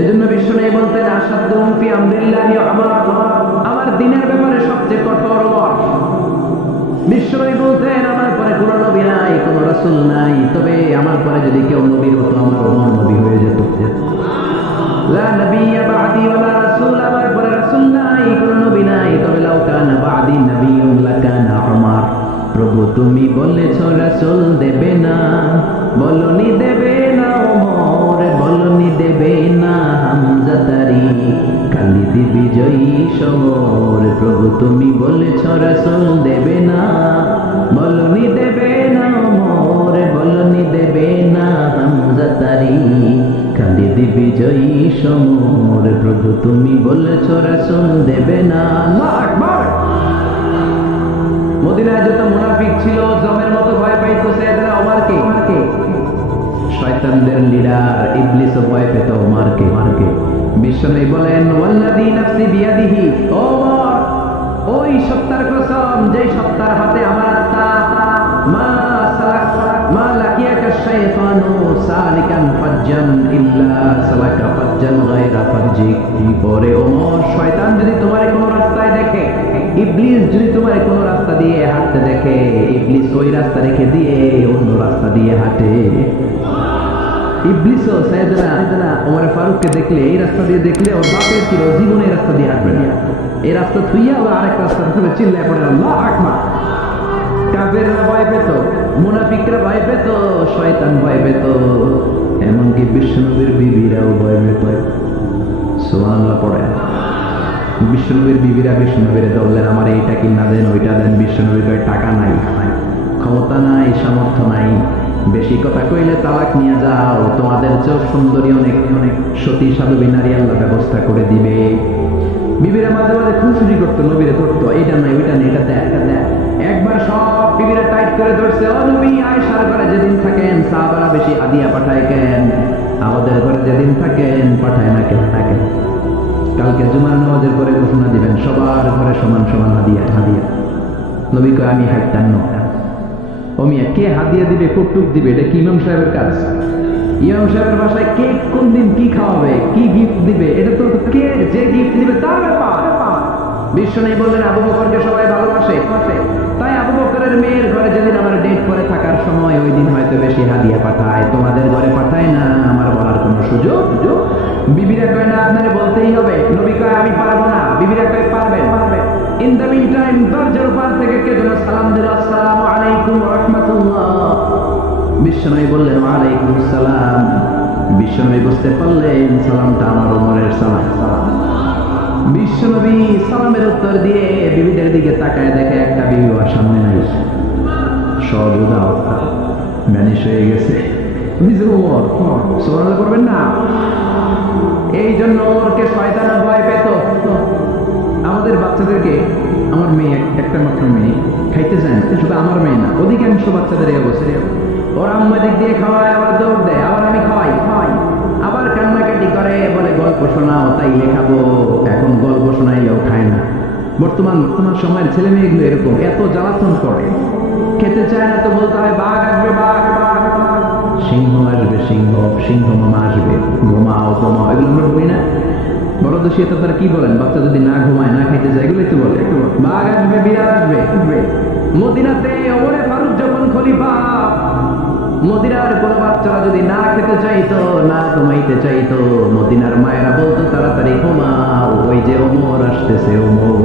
এজন্য বিশ্বনবী বলতেন আসাদুম ফি আমরিল্লাহি আমার দ্বীনের ব্যাপারে সবচেয়ে কঠোর ওমর। বিশ্বনবী বলতেন আমার পরে কোনো নবী নাই, কোনো রাসূল নাই, তবে আমার পরে যদি কেউ নবী হতো আমার ওমর নবী হয়ে যেত। লা নবিয়্যা বা'দি ওয়ালা রাসূল, আমার পরে রাসূল নাই, কোনো নবী নাই, তবে লাউ কানা বা'দি নবিয়্যুন লাকানা উমর। প্রভু তুমি বলেছো রাসূল দেবে না, বলনি দেবে না ওমর, বলনি দেবে না হামজা তারি, খালিদ বিজয়ী সমর। প্রভু তুমি বলেছো রাসূল দেবে না, বলনি দেবে না ওমর, বলনি দেবে না হামজা তারি, খালিদ বিজয়ী সমর। প্রভু তুমি বলেছো রাসূল দেবে না। আল্লাহু আকবার। মদিনায় যত মুনাফিক ছিল জমের মতো ভয় পাইতো সাইয়েদনা ওমরকে। শয়তানদের লিডার ইবলিসও ভয় পেত ওমরকে। বিশ্বনবী বলেন ওয়াল্লাযী নাফসি বিয়াদিহি, ওমর ওই সত্তার কসম যে সত্তার হাতে আমার আত্মা, মা লাকিয়াকা শাইতানু সালিকান ফাজ্জান ইল্লা সালাকা ফাজ্জান গায়রা ফারজিক। পরে ওমর শয়তান যদি তোমার কোন রাস্তায় দেখে, ইবলিস যদি তোমার কোন রাস্তা দিয়ে হাঁটতে দেখে, ইবলিস ওই রাস্তা রেখে দিয়ে অন্য রাস্তা দিয়ে হাঁটে। ইবলিসও সাইয়েদনা ওমর ফারুককে দেখলে, এই রাস্তা দিয়ে দেখলে ওর বাপের কি জীবনে এই রাস্তা দিয়ে হাঁটবে না, এই রাস্তা থুইয়া ও আরেক রাস্তা ধরে চিল্লায় পড়ে আল্লাহু আকবার। কাফেররা ভয় পেত, মুনাফিকরা ভয় পেত, শয়তান ভয় পেত, এমনকি বিশ্বনবীর বিবিরাও ভয় পেত। সুবহানাল্লাহ পড়ে। বিশ্বনবীর বিবিরা বিশ্বনবীর দললেন আমার এইটা কিনা দেন, ওইটা দেন। বিশ্বনবীর টাকা নাই, ক্ষমতা নাই, সামর্থ্য নাই, বেশি কথা কইলে তালাক নিয়ে যাও, তোমাদের চেয়েও সুন্দরী অনেক অনেক সতী সাধবী নারী আল্লাহ ব্যবস্থা করে দিবে। বিবিরা মাঝে মাঝে খুনসুটি করতো, নবীরে ধরতো, এইটা নাই ওইটা নেই, এটা দেখ। একবার সব বিবিরা টাইট করে ধরছে, ও নবী আয়েশার ঘরে যেদিন থাকেন সাহাবারা বেশি হাদিয়া পাঠায় কেন, আমাদের ঘরে যেদিন থাকেন পাঠায় না কেন? কালকে জুমার নামাজের পরে ঘোষণা দিবেন সবার ঘরে সমান সমান হাদিয়া। নবী কয় আমি হাইতাম না। ও মিয়া কে হাদিয়া দিবে, কটুক দিবে, এটা কি ইমাম সাহেবের কাজ? ইমাম সাহেবের বাসায় কে কোন দিন কি খাওয়াবে, কি গিফট দিবে, এটা তো কে যে গিফট দিবে তার ব্যাপার। বিশ্বনবী বললেন আবু বকরকে সবাই ভালোবাসে, তাই আবু বকরের মেয়ের ঘরে যেদিন আমার ডেট পরে থাকার সময় ওই দিন হয়তো বেশি হাদিয়া পাঠায়, তোমাদের ঘরে পাঠায় না, আমার বলার কোনো সুযোগ। বিবিরা কয় না আপনারে বলতেই হবে। নবী কয় আমি পারবো না। বিবিরা কয় পারবেন। ইন দ্য মিন টাইম দরজার উপর থেকে কে যেন সালাম দিল, আসসালামু আলাইকুম ওয়া রাহমাতুল্লাহ। বিশ্বনবী বললেন ওয়া আলাইকুম আসসালাম। বিশ্বনবী বুঝতে পারলেন সালামটা আমার ওমরের সালাম। বিশ্বনবী সালামের উত্তর দিয়ে বিবিদের দিকে তাকায়, দেখে একটা বিবি ওর সামনে নাই, সব উদাও ম্যানিশ হয়ে গেছে। ওমর সুবহানাল্লাহ করবেন না। এই জন্য ওমরকে শয়তান ভয় পেত। আমাদের বাচ্চাদেরকে, আমার মেয়ে একটা মাত্র মেয়ে, খাইতে চায় না, শুধু আমার মেয়ে না, অধিকাংশ বাচ্চাদের এই অবস্থা। ওর আম্মা দিক দিয়ে খাওয়ায়, আবার দৌড় দেয়, আবার আমি খাওয়াই, আবার কান্নাকাটি করে, বলে গল্প শোনাও, তাই লেখাবো। এখন গল্প শোনাইলেও খায় না। বর্তমান সময়ের ছেলে মেয়েগুলো এরকম, এত জ্বালাতন করে, খেতে চায় না তো বলতে হয় বাঘ আসবে, বাঘ, সিংহ আসবে, সিংহ মামা আসবে, ঘুমাও, এগুলো আমরা বলি না? বড় দোষী এটা তারা কি বলেন? বাচ্চা যদি না ঘুমায়, না খাইতে যায়, এগুলোই তো বলে বাঘ আসবে, বিড়াল আসবে। মদিনাতে ওমরে ফারুক যখন খলিফা, মদিনার কোন বাচ্চারা যদি না খেতে চাইতো, না ঘুমাইতে চাইতো, মদিনার মায়েরা বলতো তাড়াতাড়ি ঘুমাও, ওই যে ওমর আসতেছে, ওমর।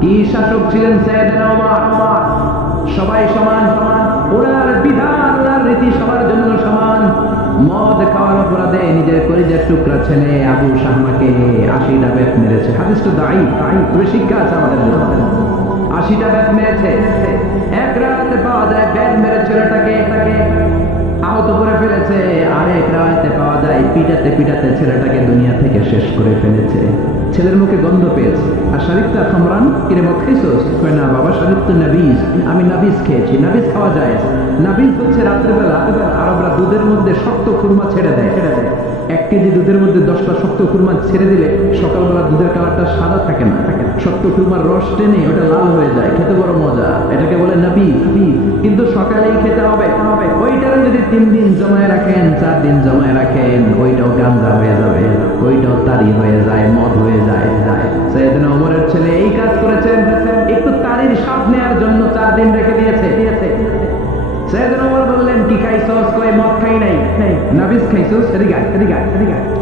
কি শাসক ছিলেন সাইয়েদনা ওমর! সবাই সমান, ওনার বিধান, ওনার রীতি সবার জন্য সমান। মদ খাওয়ার অপরাধে নিজের কলিজার টুকরা ছেলে আবু শাহমাকে 80টা বেত মেরেছে। হাদিসটা দায়ী, তবে শিক্ষা আছে আমাদের জন্য। 80টা বেত মেরেছে। এক রাতে পাওয়া যায় বেত মেরে ছেলেটাকে আহত করে ফেলেছে, আরেক রাতে পাওয়া যায় পিটাতে ছেলেটাকে দুনিয়া থেকে শেষ করে ফেলেছে। ছেলের মুখে গন্ধ পেয়েছে। আর শরীফটা খামরান, কিরে মদ খাইছোস? কয় না বাবা, শরীফ তো নাবিজ, আমি নাবিজ খেয়েছি। নাবিজ খাওয়া যায়। নাবিজ হচ্ছে রাত্রিবেলা আরবরা দুধের মধ্যে শক্ত খুরমা ছেড়ে দেয়। 1 কেজি দুধের মধ্যে 10টা শক্ত খুরমা ছেড়ে দিলে সকালবেলা দুধের কালারটা সাদা থাকে না, শক্ত খুরমার রস টেনে ওটা লাল হয়ে যায়, খেতে বড় মজা। এটাকে বলে নাবিজ। কিন্তু সকালেই খেতে হবে। ওইটারে যদি 3 দিন জমায় রাখেন, 4 দিন জমায় রাখেন, ওইটাও গাঞ্জা হয়ে যাবে, ওইটাও তারি হয়ে যায়, মদ হয়ে যায়। সাইয়েদনা ওমরের ছেলে এই কাজ করেছেন, একটু তারির স্বাদ নেওয়ার জন্য 4 দিন রেখে দিয়েছে। সাইয়েদনা ওমর বললেন, কি খাইছস? কয় মদ খাই নাই। নাবিস খাইছস? এদিকে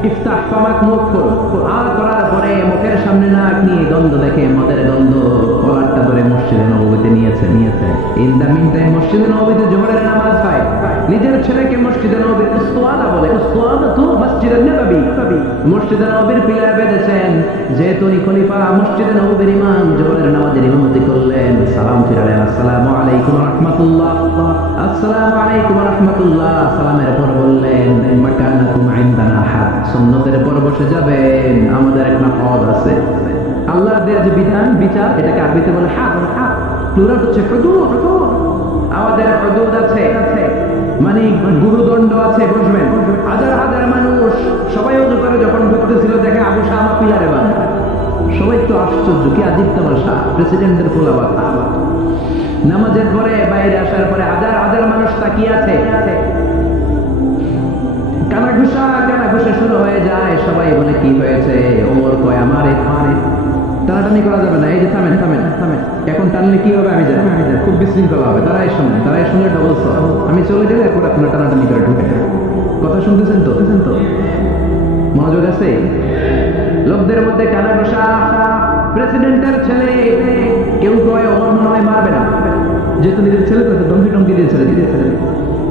ইফতাহ ফামাক, মুখ খোল। করার পরে মুখের সামনে নাক নিয়ে গন্ধ দেখে, মদের গন্ধ, কলারটা ধরে মসজিদে নববীতে নিয়েছে। ইন দা মিন টাইম মসজিদে নববীতে জোহরের নামাজ হয়। নিজের ছেলেকে মসজিদে নববীর উস্তানা বলে, উস্তানা তো মসজিদে নববী, মসজিদে নববীর পিলার বেঁধেছেন। যেহেতু উনি খলিফা, মসজিদে নববীর ইমাম, জোহরের নামাজের ইমামতি করলেন। সালাম ফিরালেন, আসসালামু আলাইকুম ওয়া রাহমাতুল্লাহ, আসসালামু আলাইকুম ওয়া রাহমাতুল্লাহ। সালামের পর বললেন, মাকানাকুম ইনদানা হাদ, সুন্নতের পর বসে যাবেন, আমাদের একটা পদ আছে। আল্লাহর দেয়া যে বিধান, বিচার, এটাকে আরবিতে বলে হাদ। প্লুরাল হচ্ছে হুদুদ। আমাদের হুদুদ আছে, মানে গুরুদণ্ড আছে, বুঝবেন? হাজার হাজার মানুষ সবাই ওযু করে যখন ঢুকতেছিল, দেখে আবু শামা পিলারে বাঁধা। সবাই তো আশ্চর্য, কি আদিব তামাশা, প্রেসিডেন্টের পোলা বাঁধা। নামাজের পরে বাইরে আসার পরে হাজার হাজার মানুষ তাকিয়ে আছে। কানাঘুষা শুরু হয়ে যায়। সবাই বলে, কি হয়েছে? ওমর কয়, আমার টানাটানি করা যাবে না, এই যে থামেন, এখন টানলে কি হবে আমি জানি, খুব বিশৃঙ্খলা হবে। তারাই শুনলে ডবল সব। আমি চলে গেলে এরপর আপনার টানাটানি করে ঢুকে। কথা শুনতেছেন তো? মনোযোগ আছে? লোকদের মধ্যে কানাঘুষা। প্রেসিডেন্টের ছেলে, কেউ কয় ওমর মনে হয় মারবে না, যেহেতু নিজের ছেলে তো ধমকি দিয়ে ছেড়ে দিয়েছে।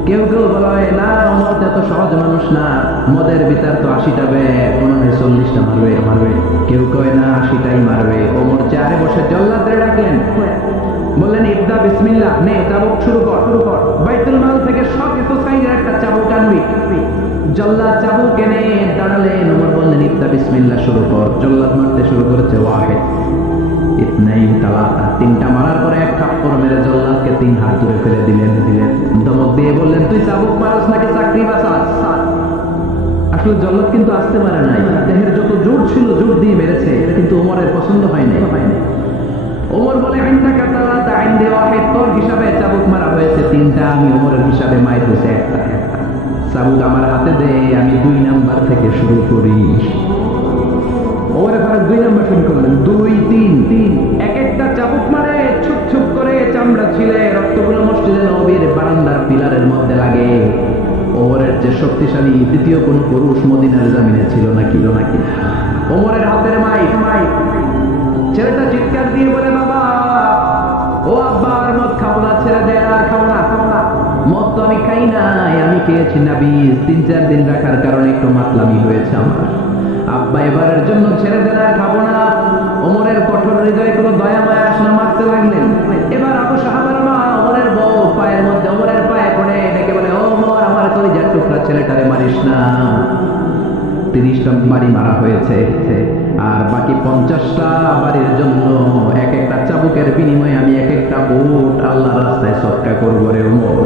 কেউ বলে না, ওমর তো এত সহজ মানুষ না, মদের বিচার তো 80টা মনে হয় 40টা মারবে। কেউ কয় না, 80টাই মারবে। ওমর চেয়ারে বসে জল্লাদরে ডাকলেন, বললেন, ইবদা বিসমিল্লাহ, নে চাবুক শুরু কর। বাইতুল মাল থেকে সবকিছু সাইজের একটা চাবুক আনবি। জল্লাদ চাবুক এনে দাঁড়ালেন। ওমর বললেন, ইবদা বিসমিল্লাহ, শুরু কর। জল্লাদ মারতে শুরু করেছে। ওয়াহিদ, ইতনাইন, তালাতা, 3টা মারার পরে এক থাপ্পড় মেরে জল্লাদকে 3 হাত দূরে ফেলে দিলেন। ধমক দিয়ে বললেন, তুই চাবুক মারস নাকি চাকরি বাঁচাস? আসলে জল্লাদ কিন্তু আসতে পারে নাই, দেহের যত জোর ছিল জোর দিয়ে মেরেছে, কিন্তু ওমরের পছন্দ হয় নাই। ওমর বলে, ইনদাকা তালাতা, ইনদি ওয়াহিদ, তোর হিসাবে চাবুক মারা হয়েছে 3টা, আমি ওমরের হিসাবে মাইর হয়েছে 1টা। চাবুক আমার হাতে দে, আমি 2 নাম্বার থেকে শুরু করি। ওমরে ফারুক 2 নাম্বার শুরু করলেন। 2, 3, এক একটা চাবুক মারে, ছুপ করে চামড়া ছিলে, রক্তগুলো মসজিদে নববীর বারান্দার পিলারের মধ্যে লাগে। ওমরের যে শক্তিশালী দ্বিতীয় কোন পুরুষ মদিনার জমিনে ছিল নাকি। ওমরের হাতের মাইক। ছেলেটা চিৎকার দিয়ে বলে, বাবা, ও আব্বা, আর মদ খাবো না, ছেড়ে দে, আর খাবো না। মদ তো আমি খাই নাই, আমি খেয়েছি নাবিজ, 3-4 দিন রাখার কারণে একটু মাতলামি হয়েছে আমার। আব্বা, এবারের জন্য ছেড়ে দেন, আর খাবো না। ওমরের কঠোর হৃদয়ে কোনো দয়া মায়া আসলে মারতে লাগলেন। এবার আবু সাহাবার মা, ওমরের বউ, পায়ের মধ্যে ওমরের পায়ে পড়ে ডেকে বলে, ও ওমর, আমার কলিজার টুকরা ছেলেটারে মারিস না। 30টা বাড়ি মারা হয়েছে, আর বাকি 50টা বাড়ির জন্য এক একটা চাবুকের বিনিময়ে আমি এক একটা উট আল্লাহর রাস্তায় সদকা করব রে ওমর।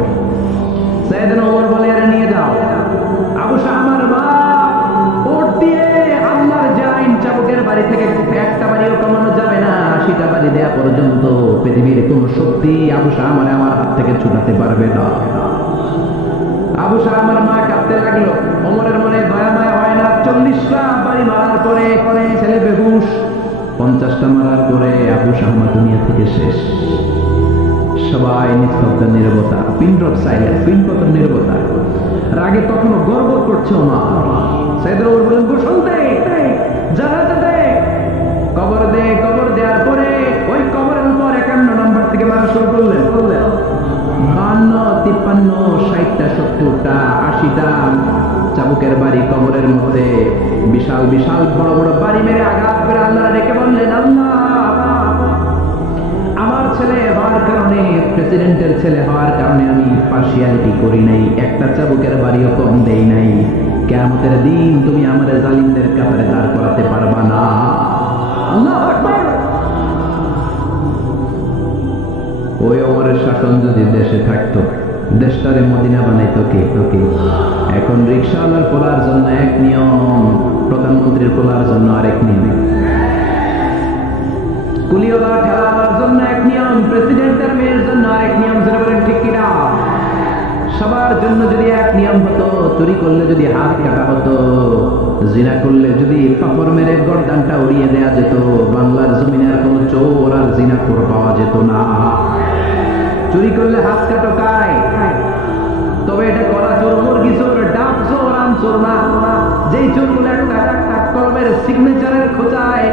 সাইয়েদনা ওমর বলে, আরে নিয়ে যাও। আবু সাহাবার মা উট দিয়ে আল্লাহর জাইন চাবুকের বাড়ি থেকে একটা বাড়িও কমানো যাবে না, 80টা বাড়ি দেয়া পর্যন্ত পৃথিবীর কোন শক্তি আবু সাহাবার আমার হাত থেকে ছুটাতে পারবে না। আবু সাহাবার মা কাঁদতে লাগলো। ওমরের মনে দয়া মায়া হয় না। 40টা বাড়ি মারার পরে ছেলে বেহুশ, 50টা মারার পরে আবু সাহাবা দুনিয়া থেকে শেষ। সবাই নিস্তব্ধ নীরবতা, পিন ড্রপ সাইলেন্স, পিনপতন নীরবতা। রাগে তখনও গর্ব করছে ওমর। সাইয়েদনা ওমর বলেন, গোসল দে, জানাজা দে, কবর দেওয়ার পরে ওই কবরের উপর 51 নম্বর থেকে মারা শুরু করলেন। 52, 53, 60টা, 70টা, 80টা চাবুকের বাড়ি কবরের মধ্যে। বিশাল বড় বড় বাড়ি মেরে আঘাত করে আল্লাহ রেখে বললেন, আল্লাহ, আমার ছেলে হওয়ার কারণে, প্রেসিডেন্টের ছেলে হওয়ার কারণে আমি পার্সিয়ালিটি করি নাই, একটা চাবুকের বাড়িও কম দেই নাই। কিয়ামতের দিন তুমি আমাদের জালিমদের কাতারে দাঁড় করাতে পারবা না। আল্লাহু আকবার। ওই ওমরের শাসন যদি দেশে থাকতো, দেশটারে মদিনা বানাইতো কে? এখন রিকশাওয়ালার পোলার জন্য এক নিয়ম, প্রধানমন্ত্রীর পোলার জন্য আরেক নিয়ম, কুলিওয়ালা ঠেলাওয়ালার জন্য এক নিয়ম, প্রেসিডেন্টের মেয়ের জন্য আরেক নিয়ম। যারা বলেন ঠিক কিনা? সবার জন্য যদি এক নিয়ম হতো, চুরি করলে যদি হাত কাটা হতো, জিনা করলে যদি পাথর মেরে গর্দানটা উড়িয়ে দেয়া যেত, বাংলার জমিনে আর কোনো চোর আর জিনাখোর পাওয়া যেত না। চুরি করলে হাত কাটো কায়, তবে এটা করা চোর, মুরগি চোর, ডাক চোর, আম চোর না। যেই চোরগুলো একটা কলমের সিগনেচারের খোঁচায়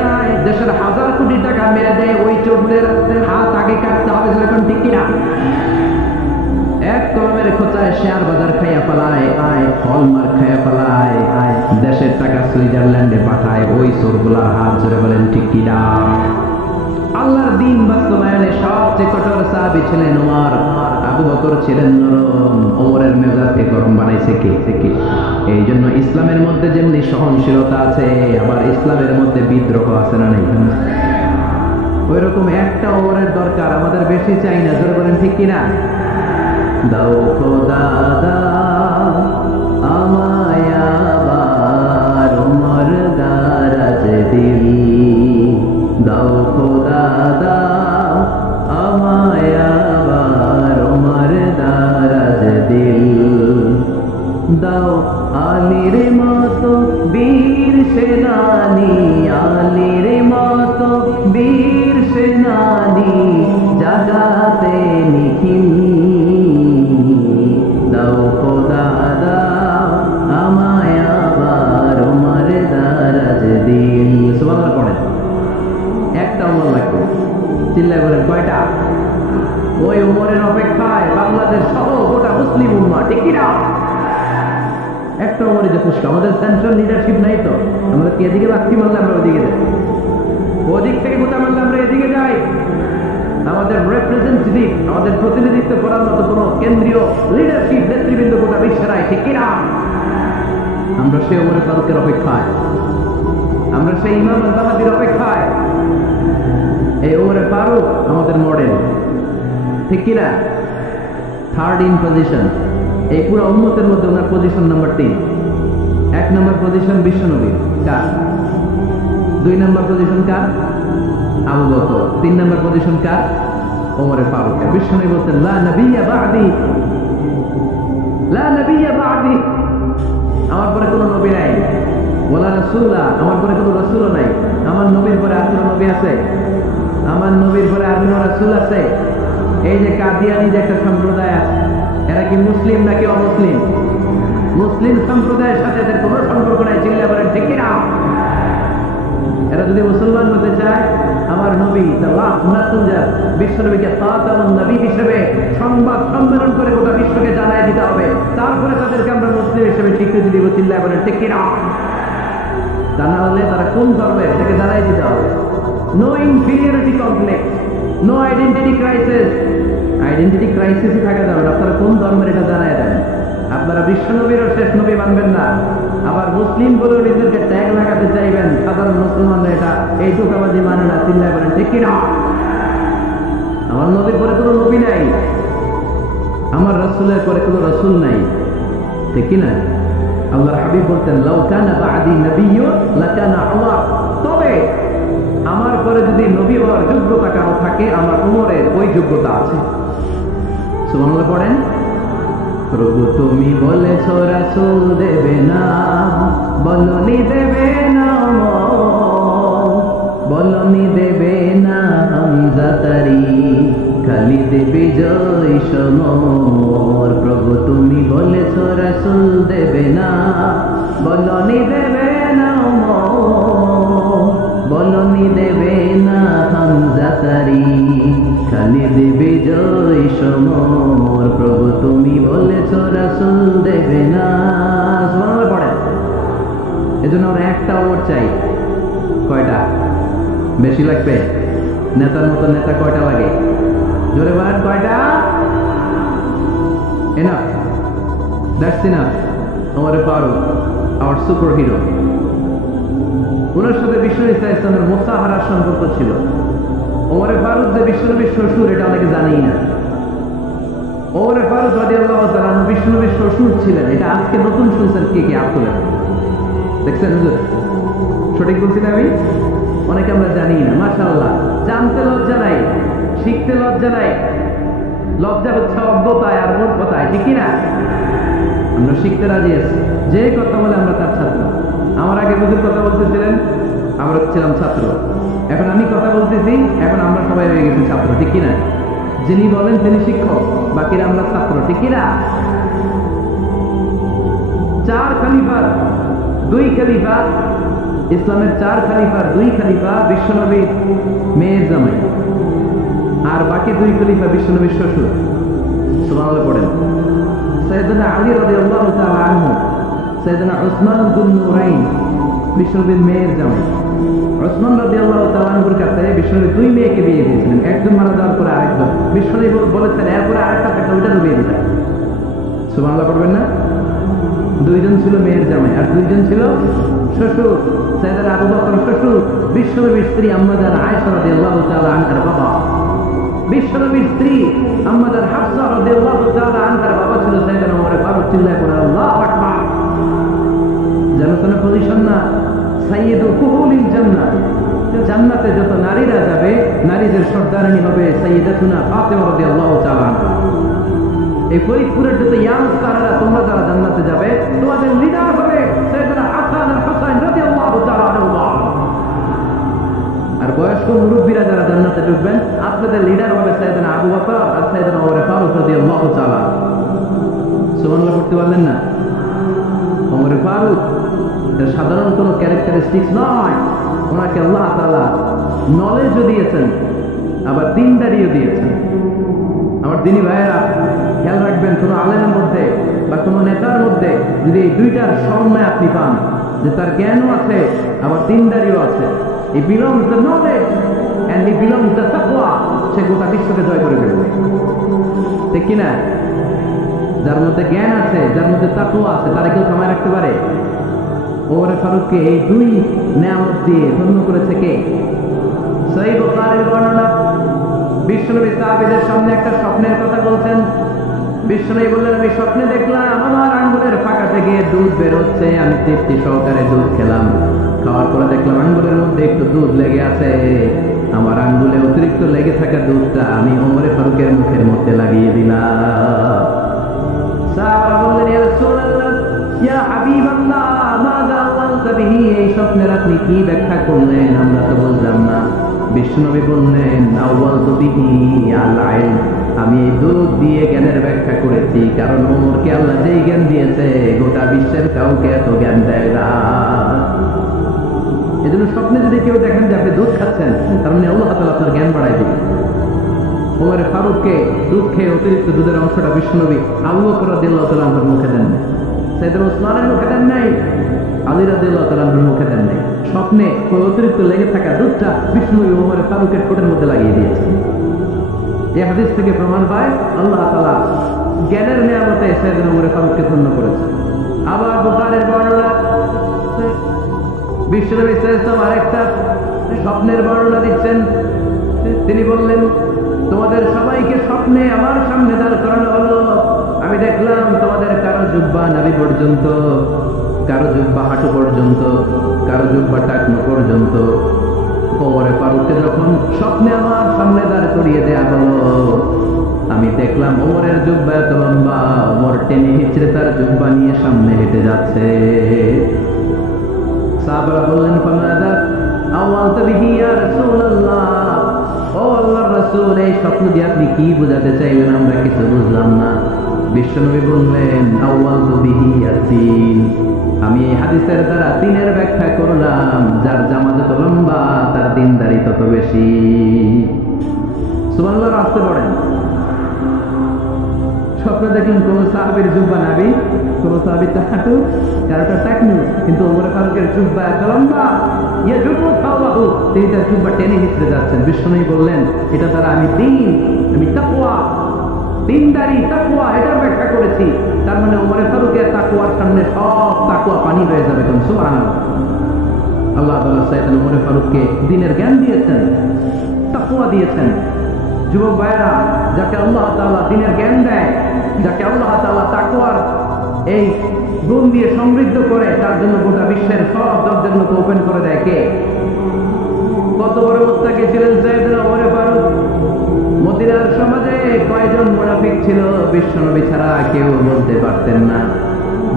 দেশের হাজার কোটি টাকা মেরে দেয়, ওই চোরদের হাত আগে কাটতে হবে। যেরকম ঠিক কিনা? এক কলমের খোঁচায় শেয়ার বাজার খাইয়া ফেলায়, হলমার্ক খাইয়া ফেলায়, দেশের টাকা সুইজারল্যান্ডে পাঠায়, ওই চোরগুলার হাত ধরে বলেন ঠিক কিনা? আল্লাহর দ্বীন বাস্তবায়নে সবচেয়ে কঠোর সাহাবী ছিলেন ওমর। আবু বকর ছিলেন নরম, ওমরের মেজাজকে গরম বানাইছে কে? এই জন্য ইসলামের মধ্যে যেমনি সহনশীলতা আছে, আবার ইসলামের মধ্যে বিদ্রোহ আছে না নাই? ওই রকম একটা ওমরের দরকার, আমাদের বেশি চাই না। জোরে বলেন ঠিক কিনা? দাও খোদা দাও আমায় আবার ওমর দারাজ দিল, দাও খোদা দাও আমায় আবার ওমর দারাজ দিল, দাও আলীর মতো বীর সেনানি, আলীর মতো বীর সেনানি জাগাতে নিখিল, দাও খোদা দাও আমায় আবার ওমর দারাজ দিল। সুবহানাল্লাহ পড়েন। একটা ওমর লাগবে, চিল্লায় বলেন কয়টা? ওই ওমরের অপেক্ষায় বাংলাদেশ সহ গোটা মুসলিম উম্মাহ, ঠিক কিনা? একটা ওমরই যথেষ্ট। আমাদের সেন্ট্রাল লিডারশিপ নাই তো, আমরা কি এদিকে লাথি মারলে আমরা ওদিকে যাই, ওদিক থেকে গোটা মারলে আমরা এদিকে যাই। আমাদের রিপ্রেজেন্টেটিভ, আমাদের প্রতিনিধিত্ব করার মতো কোন কেন্দ্রীয় লিডারশিপ নেতৃবৃন্দ গোটা বিশ্বে নাই, ঠিক কিনা? আমরা সেই ওমরে ফারুকের অপেক্ষায়, আমরা সেই ইমাম আল-বাহাদির অপেক্ষায়। এই ওমরে ফারুক আমাদের মডেল, ঠিক কিনা? থার্ড ইন পজিশন, এই পুরো উম্মতের মধ্যে ওনার পজিশন নাম্বার 3। 1 নম্বর পজিশন বিশ্বনবীর, কার? 2 নম্বর পজিশন কার? আবু বকর। 3 নম্বর পজিশন কার? ওমরে ফারুক। বিশ্বনবী বলতেন লা নবিয়্যা বা'দি, লা নবিয়্যা বা'দি, আমার পরে কোনো নবী নাই। ওয়ালা রাসূলা, আমার পরে কোনো রাসূলও নাই। আমার নবীর পরে আর কোনো নবী আছে? আমার নবীর পরে আর কোনো রাসূল আছে? এই যে কাদিয়ানি যে একটা সম্প্রদায় আছে, এরা কি মুসলিম নাকি অমুসলিম? মুসলিম সম্প্রদায়ের সাথে এদের কোনো সম্পর্ক নাই। চিল্লা বলেন ঠিক কিনা? এরা যদি মুসলমান হতে চায়, আমার নবী দ্য লাস্ট মেসেঞ্জার বিশ্বনবীকে খাতামুন নবী হিসেবে সংবাদ সম্মেলন করে গোটা বিশ্বকে জানাই দিতে হবে, তারপরে তাদেরকে আমরা মুসলিম হিসেবে স্বীকৃতি দিব। চিল্লা বলেন ঠিক কিনা? তা না হলে তারা কোন ধর্মের এটাকে জানাই দিতে হবে। No inferiority complex, no identity crisis. Identity ক্রাইসিসই থাকা যাবে না। আপনারা কোন ধর্মের এটা জানাই দেন। আপনারা বিশ্বনবীরও শেষ নবী মানবেন না, আবার মুসলিম বলে নিজেদেরকে ট্যাগ লাগাতে চাইবেন। সাধারণ মুসলমানরা এটা এই ধোঁকাবাজি মানে না। চিল্লায় বলেন ঠিক কিনা? আমার নবীর পরে কোনো নবী নাই, আমার রাসূলের পরে কোনো রাসূল নাই, ঠিক কিনা? আল্লাহর হাবিব বলতেন লাউ কানা বা'দি নাবিয়্যুন লাকানা উমর, তবে আমার পরে যদি নবী হওয়ার যোগ্যতা কারো থাকে, আমার উমরের ওই যোগ্যতা আছে। সুবহানাল্লাহ পড়েন। প্রভু তুমি বলেছো রাসূল দেবে না, বলনি দেবে না, বলনি দেবে না হামজা তারি, খালি দেবে জয় সমর। প্রভু তুমি বলেছো রাসূল দেবে না, বলনি দেবে না, বলনি দেবে না হামজা তারি, খালি দেবে জয় সমর। প্রভু তুমি বলেছো রাসূল দেবে না। সুবহানাল্লাহ পড়েন। এজন্য আমরা একটা ওয়ার্ড চাই। কয়টা? বেশি লাগবে? নেতার মতো নেতা কয়টা লাগে? জোরে বলেন কয়টা? Enough, that's enough. Omar Farooq our super hero. ওনার সাথে বিশ্বনবী সাল্লাল্লাহু আলাইহি ওয়াসাল্লামের মুসাহারার সম্পর্ক ছিল। ওমর ফারুক যে বিশ্বনবীর শ্বশুর, এটা অনেকে জানেই না। ওমর ফারুক রাদিয়াল্লাহু তাআলা আনহু বিশ্বনবীর শ্বশুর ছিলেন। এটা আজকে নতুন শুনছেন কে কে? আপনারা দেখছেন হুজুর? সঠিক বলছি না আমি? অনেকে আমরা জানি না। মাশাআল্লাহ, জানতে লজ্জা নাই, শিখতে লজ্জা নাই। লজ্জা হচ্ছে অজ্ঞতায় আর মূর্খতায়, ঠিক কিনা? আমরা শিখতে রাজি আছি, যে কথা বলে আমরা তার ছাত্র। আমার আগে হুজুর কথা বলতেছিলেন, আমরা ছিলাম ছাত্র, এখন আমি কথা বলতেছি, এখন আমরা সবাই হয়ে গেছি ছাত্র, ঠিক কিনা? যিনি বলেন তিনি শিক্ষক, বাকিরা আমরা ছাত্র, ঠিক কিনা? 4 খলিফার 2 খলিফা, ইসলামের 4 খলিফার 2 খলিফা বিশ্বনবীর মেয়ের জামাই, আর বাকি 2 খলিফা বিশ্বনবীর শ্বশুর। সুবহানাল্লাহ পড়েন। সাইয়েদনা আলী রাদিয়াল্লাহু তাআলা আনহু, সাইয়েদনা উসমান যুন নূরাইন বিশ্বনবীর মেয়ের জামাই। উসমান রাদিয়াল্লাহু তাআলা আনহুর কাছে বিশ্বনবী 2 মেয়েকে বিয়ে দিয়েছিলেন, একজন মারা যাওয়ার পরে আরেকজন। বিশ্বনবী বলেছেন এরপরে আরেকটা থাকলে ওইটারও বিয়ে দিতেন। সুবহানাল্লাহ পড়বেন না? 2 জন ছিল মেয়ের জামাই আর 2 জন ছিল শ্বশুর। সাইয়েদনা আবু বকর শ্বশুর, বিশ্বনবীর স্ত্রী আম্মাজান আয়েশা রাদিয়াল্লাহু তাআলা আনহার বাবা। বিশ্বনবীর স্ত্রী আম্মাজান হাফসা রাদিয়াল্লাহু তাআলা আনহার বাবা ছিল সাইয়েদনা ওমর ফারুক। চিল্লায় পড়ে আল্লাহু আকবার। যেন কোনো পজিশন না, সাইয়্যিদু কুহুলিল জান্নাহ, জান্নাতে যত নারীরা যাবে নারীদের সর্দারিনী হবে সাইয়্যিদাতুনা ফাতেমা রাদিয়াল্লাহু তাআলা আনহা। এই ফরিদপুরের যত ইয়াংস্টাররা তোমরা যারা জান্নাতে যাবে তোমাদের লিডার হবে সাইয়েদনা হাসান আর হুসাইন রাদিয়াল্লাহু তাআলা আনহুমা। আর বয়স্ক মুরব্বীরা যারা জান্নাতে ঢুকবেন আপনাদের লিডার হবে সাইয়েদনা আবু বকর আর সাইয়েদনা ওমর ফারুক রাদিয়াল্লাহু তাআলা। সুবহানাল্লাহ পড়তে পারলেন না? ওমর ফারুক সাধারণ কোনো ক্যারেক্টারিস্টিক্স নয়, ওনাকে আল্লাহ তাআলা নলেজও দিয়েছেন, আবার দিনদারিও দিয়েছেন। আমার দিনী ভাইয়েরা খেয়াল রাখবেন, কোনো আলেমের মধ্যে বা কোনো নেতার মধ্যে যদি এই 2টার সমন্বয় আপনি পান, যে তার জ্ঞানও আছে আবার দিনদারিও আছে, he belongs the knowledge and he belongs the taqwa, সে গোটা বিশ্বকে জয় করে ফেলবে, ঠিক কিনা? যার মধ্যে জ্ঞান আছে, যার মধ্যে তাকওয়া আছে, তারা কেউ থামায় রাখতে পারে? ওমর ফারুককে এই 2 নেয়ামত দিয়ে ধন্য করেছে কে? সহিহ বুখারীর বর্ণনা, বিশ্বনবী সাহাবীদের সামনে একটা স্বপ্নের কথা বলছেন। বিশ্বনবী বললেন, আমি স্বপ্নে দেখলাম আমার আঙ্গুলের ফাঁকা থেকে দুধ বের হচ্ছে, আমি তৃপ্তি সহকারে দুধ খেলাম। খাওয়ার পরে দেখলাম আঙ্গুলের মধ্যে একটু দুধ লেগে আছে। আমার আঙ্গুলে অতিরিক্ত লেগে থাকা দুধটা আমি ওমর ফারুকের মুখের মধ্যে লাগিয়ে দিলাম। সাহাবারা বললেন, ইয়া রাসূলুল্লাহ, ইয়া হাবিবাল্লাহ, মাযা আওয়ালতা বিহি, এই স্বপ্নের আপনি কি ব্যাখ্যা করলেন, আমরা তো বুঝলাম না। বিশ্বনবী বললেন, আওয়ালতু বিহি আল ইলম, আমি এই দুধ দিয়ে জ্ঞানের ব্যাখ্যা করেছি, কারণ ওমরকে আল্লাহ যেই জ্ঞান দিয়েছে গোটা বিশ্বের কাউকে এত জ্ঞান দেয় না। এজন্য স্বপ্নে যদি কেউ দেখেন যে আপনি দুধ খাচ্ছেন, তার মানে আল্লাহ তাআলা আপনার জ্ঞান বাড়ায় দিবেন। ওমর ফারুককে দুধ খেয়ে অতিরিক্ত দুধের অংশটা বিশ্বনবী আবু বকর রাদিয়াল্লাহু তাআলা আনহুর মুখে দেন নাই, সাইয়েদনা উসমানের মুখে দেন নাই, আলী রাদিয়াল্লাহু তাআলা আনহুর মুখে দেন নাই। স্বপ্নে ওই অতিরিক্ত লেগে থাকা দুধটা বিশ্বনবী ওমর ফারুকের ঠোঁটের মধ্যে লাগিয়ে দিয়েছেন। এই হাদিস থেকে প্রমাণ পায় আল্লাহ তাআলা জ্ঞানের নিয়ামতে সাইয়েদনা ওমর ফারুককে ধন্য করেছেন। আবার বুখারীর বর্ণনা, বিশ্বনবী সাল্লাল্লাহু আলাইহি ওয়াসাল্লাম আরেকটা স্বপ্নের বর্ণনা দিচ্ছেন। তিনি বললেন, তোমাদের সবাইকে স্বপ্নে আমার সামনে দাঁড় করানো হলো, আমি দেখলাম তোমাদের কারো জুব্বা নাভি পর্যন্ত, কারো জুব্বা হাঁটু পর্যন্ত, কারো জুব্বা টাকনো পর্যন্ত। ওমর ফারুককে যখন স্বপ্নে আমার সামনে দাঁড় করিয়ে দেয়া হলো, আমি দেখলাম ওমরের জুব্বা এত লম্বা, ওমর টেনে হিচড়ে তার জুব্বা নিয়ে সামনে হেঁটে যাচ্ছে। সাহাবারা বললেন, ফামাযা আওয়ালতা বিহি ইয়া রাসূলুল্লাহ, ও আল্লাহর রাসূল, এই স্বপ্ন দিয়ে আপনি কি বোঝাতে চাইলেন, আমরা কিছু বুঝলাম না। বিশ্বনবী বললেন, আওয়ালতু বিহি ইয়াসিন, আমি এই হাদিসের দ্বারা দিনের ব্যাখ্যা করলাম, যার জামা যত লম্বা তার দিনদারি তত বেশি। সুবহানাল্লাহ, আসতে পড়েন। স্বপ্ন দেখলেন কোন সাহাবীর জুব্বা নাভি, কোন সাহাবীর হাঁটু, কারোটা টাকনু, কিন্তু ওমর ফারুকের জুব্বা এত লম্বা, ইয়া জুব্বু সাওয়াহু, তিনি তার জুব্বা টেনে হিচড়ে যাচ্ছেন। বিশ্বনবী বললেন, এটা দ্বারা আমি দ্বীন, আমি তাকওয়া, দিনদারি তাকওয়া এটার ব্যাখ্যা করেছি। তার মানে ওমর ফারুকের তাকওয়ার সামনে সব তাকওয়া পানি হয়ে যাবে। কোন সুবহানাল্লাহ। আল্লাহ তাআলা সাইয়েদনা ওমর ফারুককে দ্বীনের জ্ঞান দিয়েছেন, তাকওয়া দিয়েছেন। যুবক ভাইরা, যাকে আল্লাহ তাআলা দ্বীনের জ্ঞান দেয়, যাকে আল্লাহ তাআলা তাকওয়ার এই গুণ দিয়ে সমৃদ্ধ করে, তার জন্য গোটা বিশ্বের সব দরজাগুলোকে ওপেন করে দেয় কে? কত বড় মুত্তাকি ছিলেন সাইয়েদনা ওমর ফারুক। মদিনার সমাজে কয়জন মুনাফিক ছিল বিশ্বনবী ছাড়া কেউ বলতে পারতেন না।